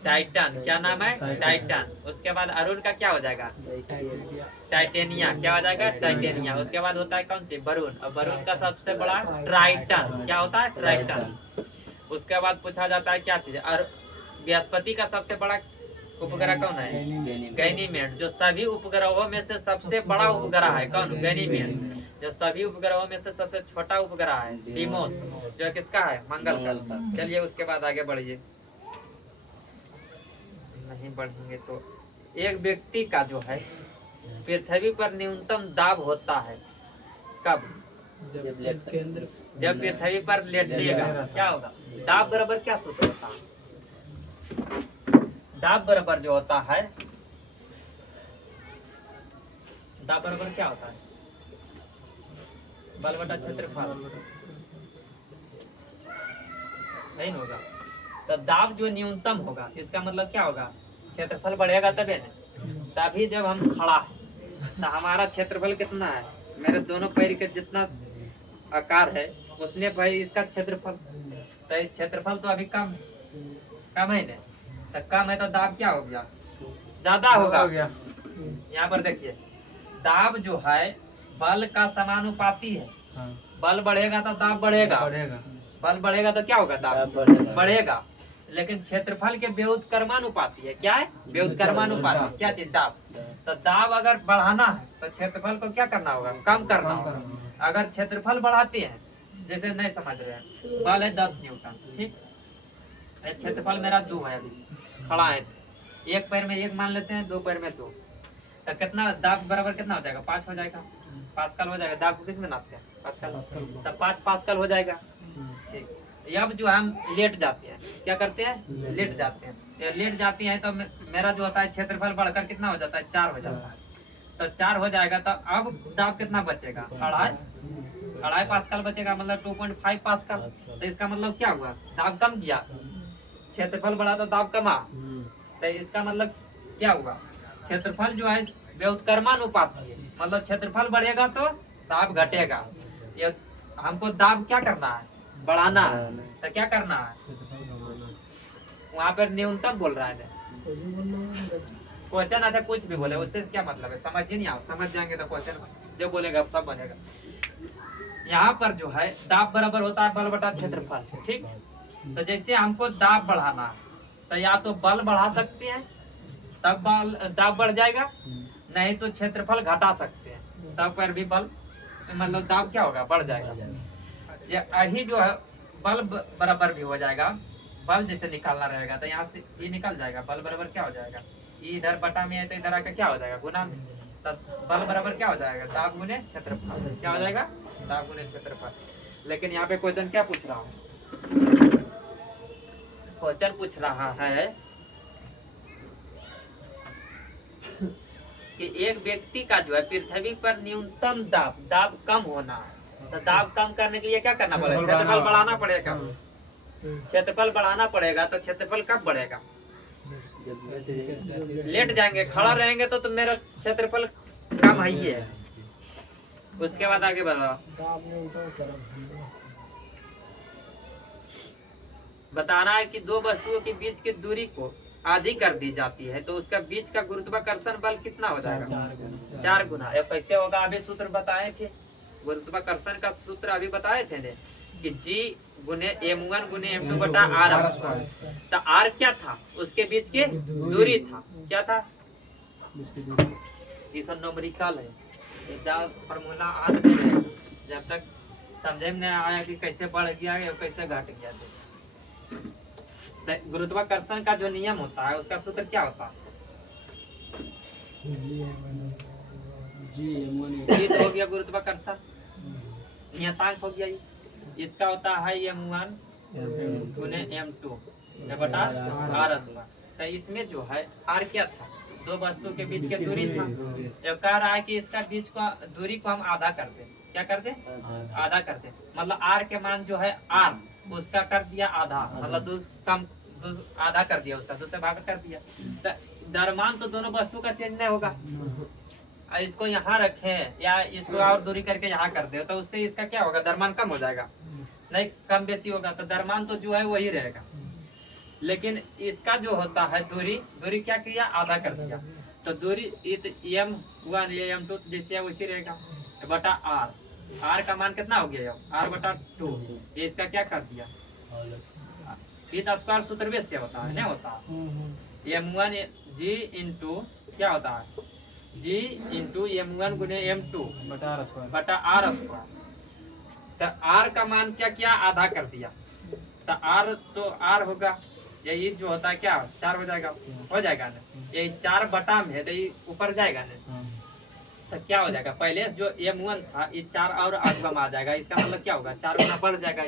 टाइटन। क्या नाम है? टाइटन। उसके बाद अरुण का क्या हो जाएगा? टाइटेनिया। क्या हो जाएगा? टाइटेनिया। उसके बाद होता है कौन सी? वरुण। और वरुण का सबसे बड़ा ट्राइटन। क्या होता है? ट्राइटन। उसके बाद पूछा जाता है क्या चीज? और बृहस्पति का सबसे बड़ा उपग्रह कौन है? गैनीमेड। जो सभी उपग्रहों में से सबसे बड़ा उपग्रह है कौन? गैनीमेड। जो सभी उपग्रहों में से सबसे छोटा उपग्रह है डिमोस। जो किसका है? मंगल का। चलिए उसके बाद आगे बढ़िए। नहीं बढ़ेंगे तो एक व्यक्ति का जो है पृथ्वी पर न्यूनतम दाब होता है कब? जब पृथ्वी पर लेटेगा क्या होगा? दाब बराबर क्या सूत्र होता है? दाब बराबर जो होता है, दाब बराबर क्या होता है? बल बटा क्षेत्रफल। नहीं होगा तो दाब जो न्यूनतम होगा इसका मतलब क्या होगा? क्षेत्रफल बढ़ेगा तभी ना। तभी जब हम खड़ा है तो हमारा क्षेत्रफल कितना है? मेरे दोनों पैर के जितना आकार है उतने भाई इसका क्षेत्रफल। तो क्षेत्रफल तो अभी कम है ना। तो कम है तो दाब क्या हो गया? ज्यादा होगा। यहाँ पर देखिए दाब जो है बल का समानुपाती है। बल बढ़ेगा तो दाब बढ़ेगा। बल बढ़ेगा तो क्या होगा? दाब बढ़ेगा। लेकिन क्षेत्रफल के व्युत्क्रमानुपाती है। क्या है? व्युत्क्रमानुपाती। क्या चीज? दाब। तो दाब अगर बढ़ाना है तो क्षेत्रफल को क्या करना होगा? कम करना होगा। अगर क्षेत्रफल बढ़ाते हैं, जैसे नहीं समझ रहे हैं, बल है 10 न्यूटन, ठीक, क्षेत्रफल मेरा 2 है, अभी खड़ा है, एक पैर में 1 मान लेते हैं, 2 पैर में 2, तो कितना दाब बराबर कितना हो जाएगा? 5 हो जाएगा, पास्कल हो जाएगा। दाब को किस में नापते हैं? पास्कल। तब 5 पास्कल हो जाएगा, ठीक। अब जो हम लेट जाते हैं, क्या करते हैं? लेट जाते हैं। ये लेट जाती है तो मेरा जो होता है क्षेत्रफल बढ़कर कितना हो जाता है? 4 हो जाता है। तो 4 हो जाएगा, तो अब दाब कितना बचेगा? 2.5 पास्कल बचेगा, मतलब 2.5 पास्कल। तो इसका मतलब क्या हुआ? दाब कम किया, क्षेत्रफल बढ़ा तो दाब कमा। तो इसका मतलब क्या हुआ? क्षेत्रफल जो है व्युत्क्रमानुपाती है, मतलब क्षेत्रफल बढ़ेगा तो दाब घटेगा। ये हमको दाब क्या करना है? बढ़ाना है। तो क्या करना है? वहाँ पर न्यूनतम बोल रहा है क्वेश्चन। अच्छा कुछ भी बोले, उससे क्या मतलब है? समझ ही नहीं आओ, समझ जाएंगे तो क्वेश्चन जो बोलेगा सब बनेगा। यहाँ पर जो है दाब बराबर होता है बल बटा क्षेत्रफल, ठीक। तो जैसे हमको दाब बढ़ाना है, तो या तो बल बढ़ा सकते हैं तब दाब बढ़ जाएगा, नहीं तो क्षेत्रफल घटा सकते हैं तब पर भी बल, मतलब दाब क्या होगा? बढ़ जाएगा। यही जो है बल बराबर भी हो जाएगा। बल जैसे निकालना रहेगा तो यहाँ से ये निकल जाएगा, बल बराबर क्या हो जाएगा? ये इधर बटा में है तो इधर आकर क्या हो जाएगा? गुना में। तब बल बराबर क्या हो जाएगा? दाब गुने क्षेत्रफल। क्या हो जाएगा? दाब गुने क्षेत्रफल। लेकिन यहाँ पे क्वेश्चन क्या पूछ रहा हूँ? क्वेश्चन पूछ रहा है कि एक व्यक्ति का जो है पृथ्वी पर न्यूनतम दाब कम होना है, तो दाब कम करने के लिए क्या करना पड़ेगा? क्षेत्रफल बढ़ाना पड़ेगा। क्षेत्रफल बढ़ाना पड़ेगा, तो क्षेत्रफल कब बढ़ेगा? लेट जाएंगे, खड़ा रहेंगे तो मेरा क्षेत्रफल कम ही है। उसके बाद आगे बढ़ा, बताना है कि 2 वस्तुओं के बीच की दूरी को आधी कर दी जाती है तो उसका बीच का गुरुत्वाकर्षण बल कितना हो जाएगा? 4 गुना। ये कैसे होगा? अभी सूत्र बताए थे, गुरुत्वाकर्षण का सूत्र अभी बताए थे ने कि G गुने M1 गुने M2 बटा R। तो R क्या था? उसके बीच की दूरी था। क्या था? ये सब न्यूमेरिकल है, फॉर्मूला आज जब तक समझे में नहीं आया कि कैसे बढ़ गया या कैसे घट गया। गुरुत्वाकर्षण का जो नियम होता है उसका सूत्र क्या होता है? जी तो हो गया गुरुत्वाकर्षण, नियतांक हो गया। इसका होता है M1 गुने M2 बटा R स्क्वायर। तो इसमें जो है R क्या था? 2 वस्तु के बीच की दूरी था। जब कह रहा है कि इसका बीच का दूरी को हम आधा कर दें, क्या कर दें? आधा कर दें, मतलब R के मान जो है R उसका कर दिया आधा, मतलब आधा कर दिया, उसका 2 से भाग कर दिया। द्रव्यमान तो दोनों वस्तु का चेंज नहीं होगा। इसको यहाँ रखें या इसको और दूरी करके यहाँ कर दे तो उससे इसका क्या होगा? द्रव्यमान कम हो जाएगा, नहीं कम बेसी होगा। तो द्रव्यमान तो जो है वही रहेगा, लेकिन इसका जो होता है दूरी क्या किया? आधा कर दिया। तो दूरी M1 या M2 जैसे वैसी रहेगा बटा R का मान कितना हो गया? R बटा 2। ये इसका क्या कर दिया? ये स्क्वायर सूत्र से होता है, नहीं होता? M1 G इंटू क्या होता है? G इंटू M1 गुने M2 बटा R स्क्वायर। तो R का मान क्या किया? आधा कर दिया। तो R होगा, यही जो होता है क्या? 4 हो जाएगा ना। यही 4 बटा में है तो ये ऊपर जाएगा ना। तो क्या हो जाएगा? पहले जो M1 था ये 4 और आगे में आ जाएगा। इसका मतलब क्या होगा? 4 गुना बढ़ जाएगा।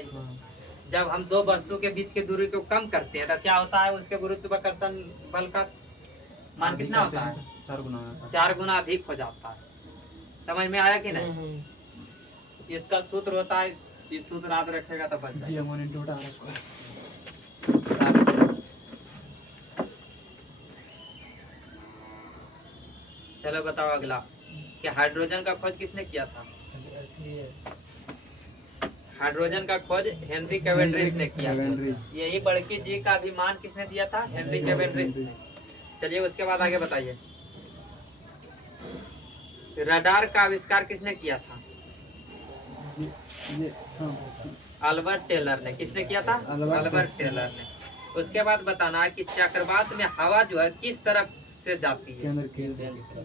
जब हम 2 वस्तु के बीच की दूरी को कम करते हैं तो क्या होता है? उसके गुरुत्वाकर्षण बल का मान कितना होता है? 4 गुना अधिक हो जाता है। समझ में आया कि नहीं? इसका सूत्र होता है, इस सूत्र याद रखेगा तो बन जाएगा। चलो बताओ अगला, कि हाइड्रोजन का खोज किसने किया था? हाइड्रोजन का खोज हेनरी कैवेंड्रिश ने किया था। यही बड़की जी का भी मान किसने दिया था? हेनरी कैवेंड्रिश ने। चलिए उसके बाद आगे बताइए, रडार का आविष्कार किसने किया था? अल्बर्ट टेलर ने। किसने किया था? अल्बर्ट टेलर ने। उसके बाद बताना है कि चक्रवात में हवा जो है किस तरफ से जाती है। केंद्र केंद्र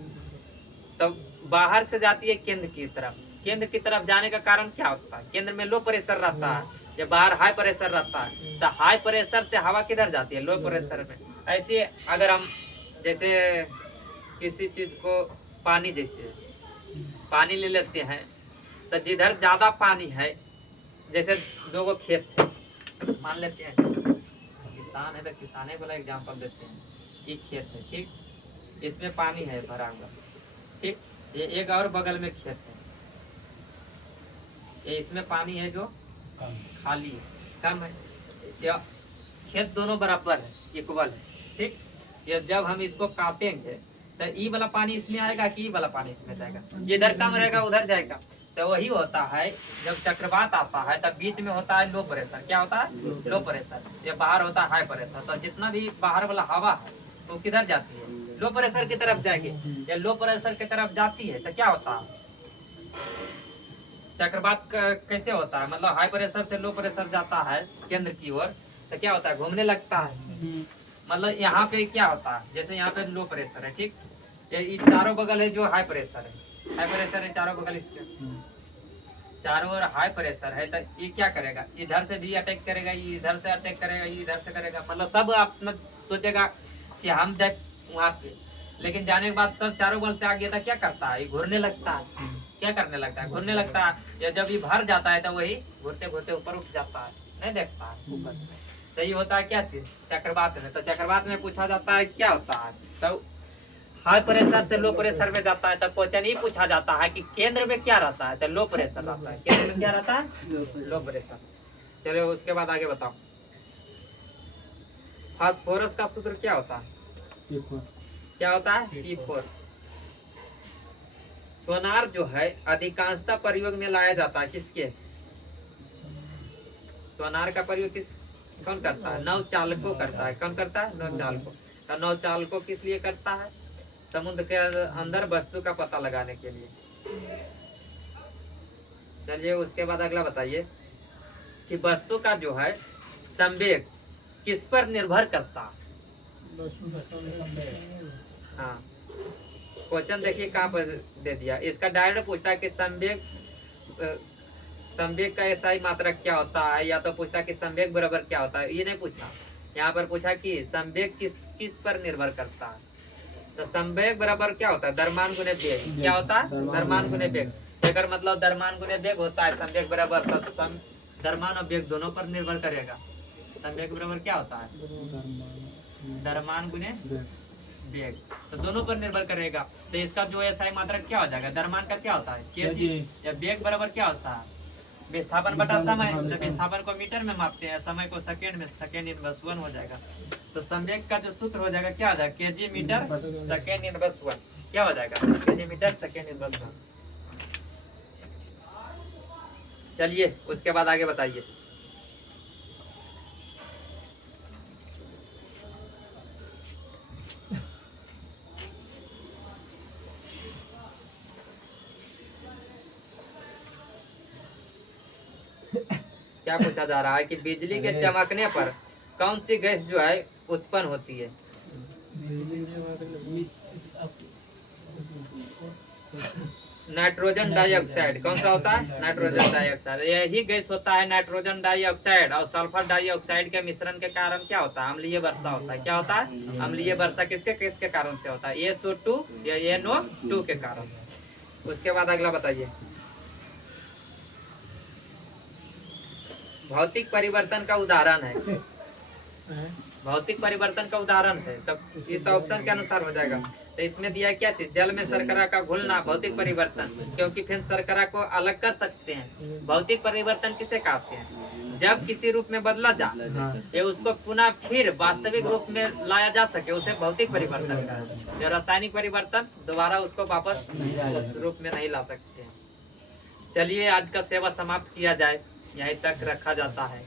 तो बाहर से जाती है केंद्र की तरफ। केंद्र की तरफ जाने का कारण क्या होता है? केंद्र में लो प्रेशर रहता है, जब बाहर हाई प्रेशर रहता है, तो हाई प्रेशर से हवा किधर जाती है? लो प्रेशर में। ऐसे अगर हम जैसे किसी चीज को पानी, जैसे पानी ले लेते हैं, तो जिधर ज्यादा पानी है, जैसे दो गो खेत है मान लेते हैं, किसान है तो किसाने वाला एग्जाम्पल देते हैं, एक खेत है, ठीक, इसमें पानी है भरा हुआ, ठीक, ये एक और बगल में खेत है, ये इसमें पानी है जो खाली है, कम है, या खेत दोनों बराबर है, इक्वल है, ठीक। ये जब हम इसको काटेंगे तो ई वाला पानी इसमें आएगा कि ई वाला पानी इसमें जाएगा? जिधर कम रहेगा उधर जाएगा। तो वही होता है, जब चक्रवात आता है तब बीच में होता है लो प्रेशर। क्या होता है? Low pressure. ये बाहर होता है हाई प्रेशर। तो जितना भी बाहर वाला हवा है वो किधर जाती है? लो प्रेशर की तरफ जाएगी। या लो प्रेशर की तरफ जाती है तो क्या होता है? चक्रवात कैसे होता है? मतलब हाई प्रेशर से लो प्रेशर जाता है केंद्र की ओर, तो क्या होता है? घूमने लगता है। मतलब यहाँ पे क्या होता है, जैसे यहाँ पे लो प्रेशर है, ठीक, ये चारों बगल है जो हाई प्रेशर है, हाई प्रेशर है चारों बगल, इसके चारों ओर हाई प्रेशर है, तो ये क्या करेगा? इधर से भी अटैक करेगा, ये इधर से अटैक करेगा, ये इधर से करेगा, मतलब सब अपना सोचेगा कि हम जाए वहाँ पे, लेकिन जाने के बाद सब चारों बगल से आ गया था, क्या करता है? ये घूरने लगता है। क्या करने लगता है? घूरने लगता है। या जब ये भर जाता है तो वही घूरते घूरते ऊपर उठ जाता है, नहीं देखता है ऊपर। तो ये होता है क्या चीज? चक्रवात में। तो चक्रवात में पूछा जाता है क्या होता है, तो हाई प्रेशर से लो प्रेशर में जाता है। तो क्वेश्चन ही पूछा जाता है कि केंद्र में क्या रहता है, तो लो प्रेशर रहता है। केंद्र में क्या रहता है? Low pressure. चलिए उसके बाद आगे बताओ। फास्फोरस का सूत्र क्या होता है? क्या होता है? P4। सोनार जो है अधिकांशतः प्रयोग में लाया जाता है किसके? सोनार का प्रयोग कौन करता है? नौचालकों करता है। कौन करता है? नौचालकों। तो नौचालकों किस लिए करता है? समुद्र के अंदर वस्तु का पता लगाने के लिए। चलिए उसके बाद अगला बताइए कि वस्तु का जो है संवेग किस पर निर्भर करता है? हाँ, क्वेश्चन देखिए कहाँ पर दे दिया। इसका डायरेक्ट पूछता है कि संवेग का एसआई मात्रक क्या होता है, या तो पूछता कि संवेग बराबर क्या होता है। ये नहीं पूछा, यहाँ पर पूछा कि संवेग किस पर निर्भर करता है। तो संवेग बराबर क्या होता है? द्रव्यमान गुने वेग। क्या होता है? द्रव्यमान गुने वेग। अगर मतलब द्रव्यमान गुने वेग होता है संवेग बराबर, तो द्रव्यमान और वेग दोनों पर निर्भर करेगा। संवेग बराबर क्या होता है? द्रव्यमान गुने वेग, तो दोनों पर निर्भर करेगा। तो इसका जो एसआई मात्रक क्या हो जाएगा? द्रव्यमान का क्या होता है? केजी। या वेग बराबर क्या होता है? विस्थापन बटा समय। तो विस्थापन को मीटर में मापते हैं, समय को सेकेंड में, सेकेंड इनवर्स 1 हो जाएगा। तो संवेग का जो सूत्र हो जाएगा क्या हो जाएगा? KG metre second inverse 1। क्या हो जाएगा? KG metre second inverse 1। चलिए उसके बाद आगे बताइए। क्या पूछा जा रहा है कि बिजली के चमकने पर कौन सी गैस जो है उत्पन्न होती है? Nitrogen dioxide. कौन सा होता है? Nitrogen dioxide. यही गैस होता है नाइट्रोजन डाइऑक्साइड और सल्फर डाइऑक्साइड के मिश्रण के कारण क्या होता है? अम्लीय वर्षा होता है। क्या होता है? अम्लीय वर्षा किसके कारण से होता है? SO2 या NO2 के कारण। उसके बाद अगला बताइए। भौतिक परिवर्तन का उदाहरण है। भौतिक परिवर्तन का उदाहरण है, तब ये तो ऑप्शन के अनुसार हो जाएगा। तो इसमें दिया क्या चीज? जल में शर्करा का घुलना भौतिक परिवर्तन, क्योंकि फिर शर्करा को अलग कर सकते हैं। भौतिक परिवर्तन किसे कहते हैं? जब किसी रूप में बदला जा ये उसको पुनः फिर वास्तविक रूप में लाया जा सके, उसे भौतिक परिवर्तन कहते हैं। जो रासायनिक परिवर्तन दोबारा उसको वापस रूप में नहीं ला सकते हैं। चलिए आज का सेवा समाप्त किया जाए, यहीं तक रखा जाता है।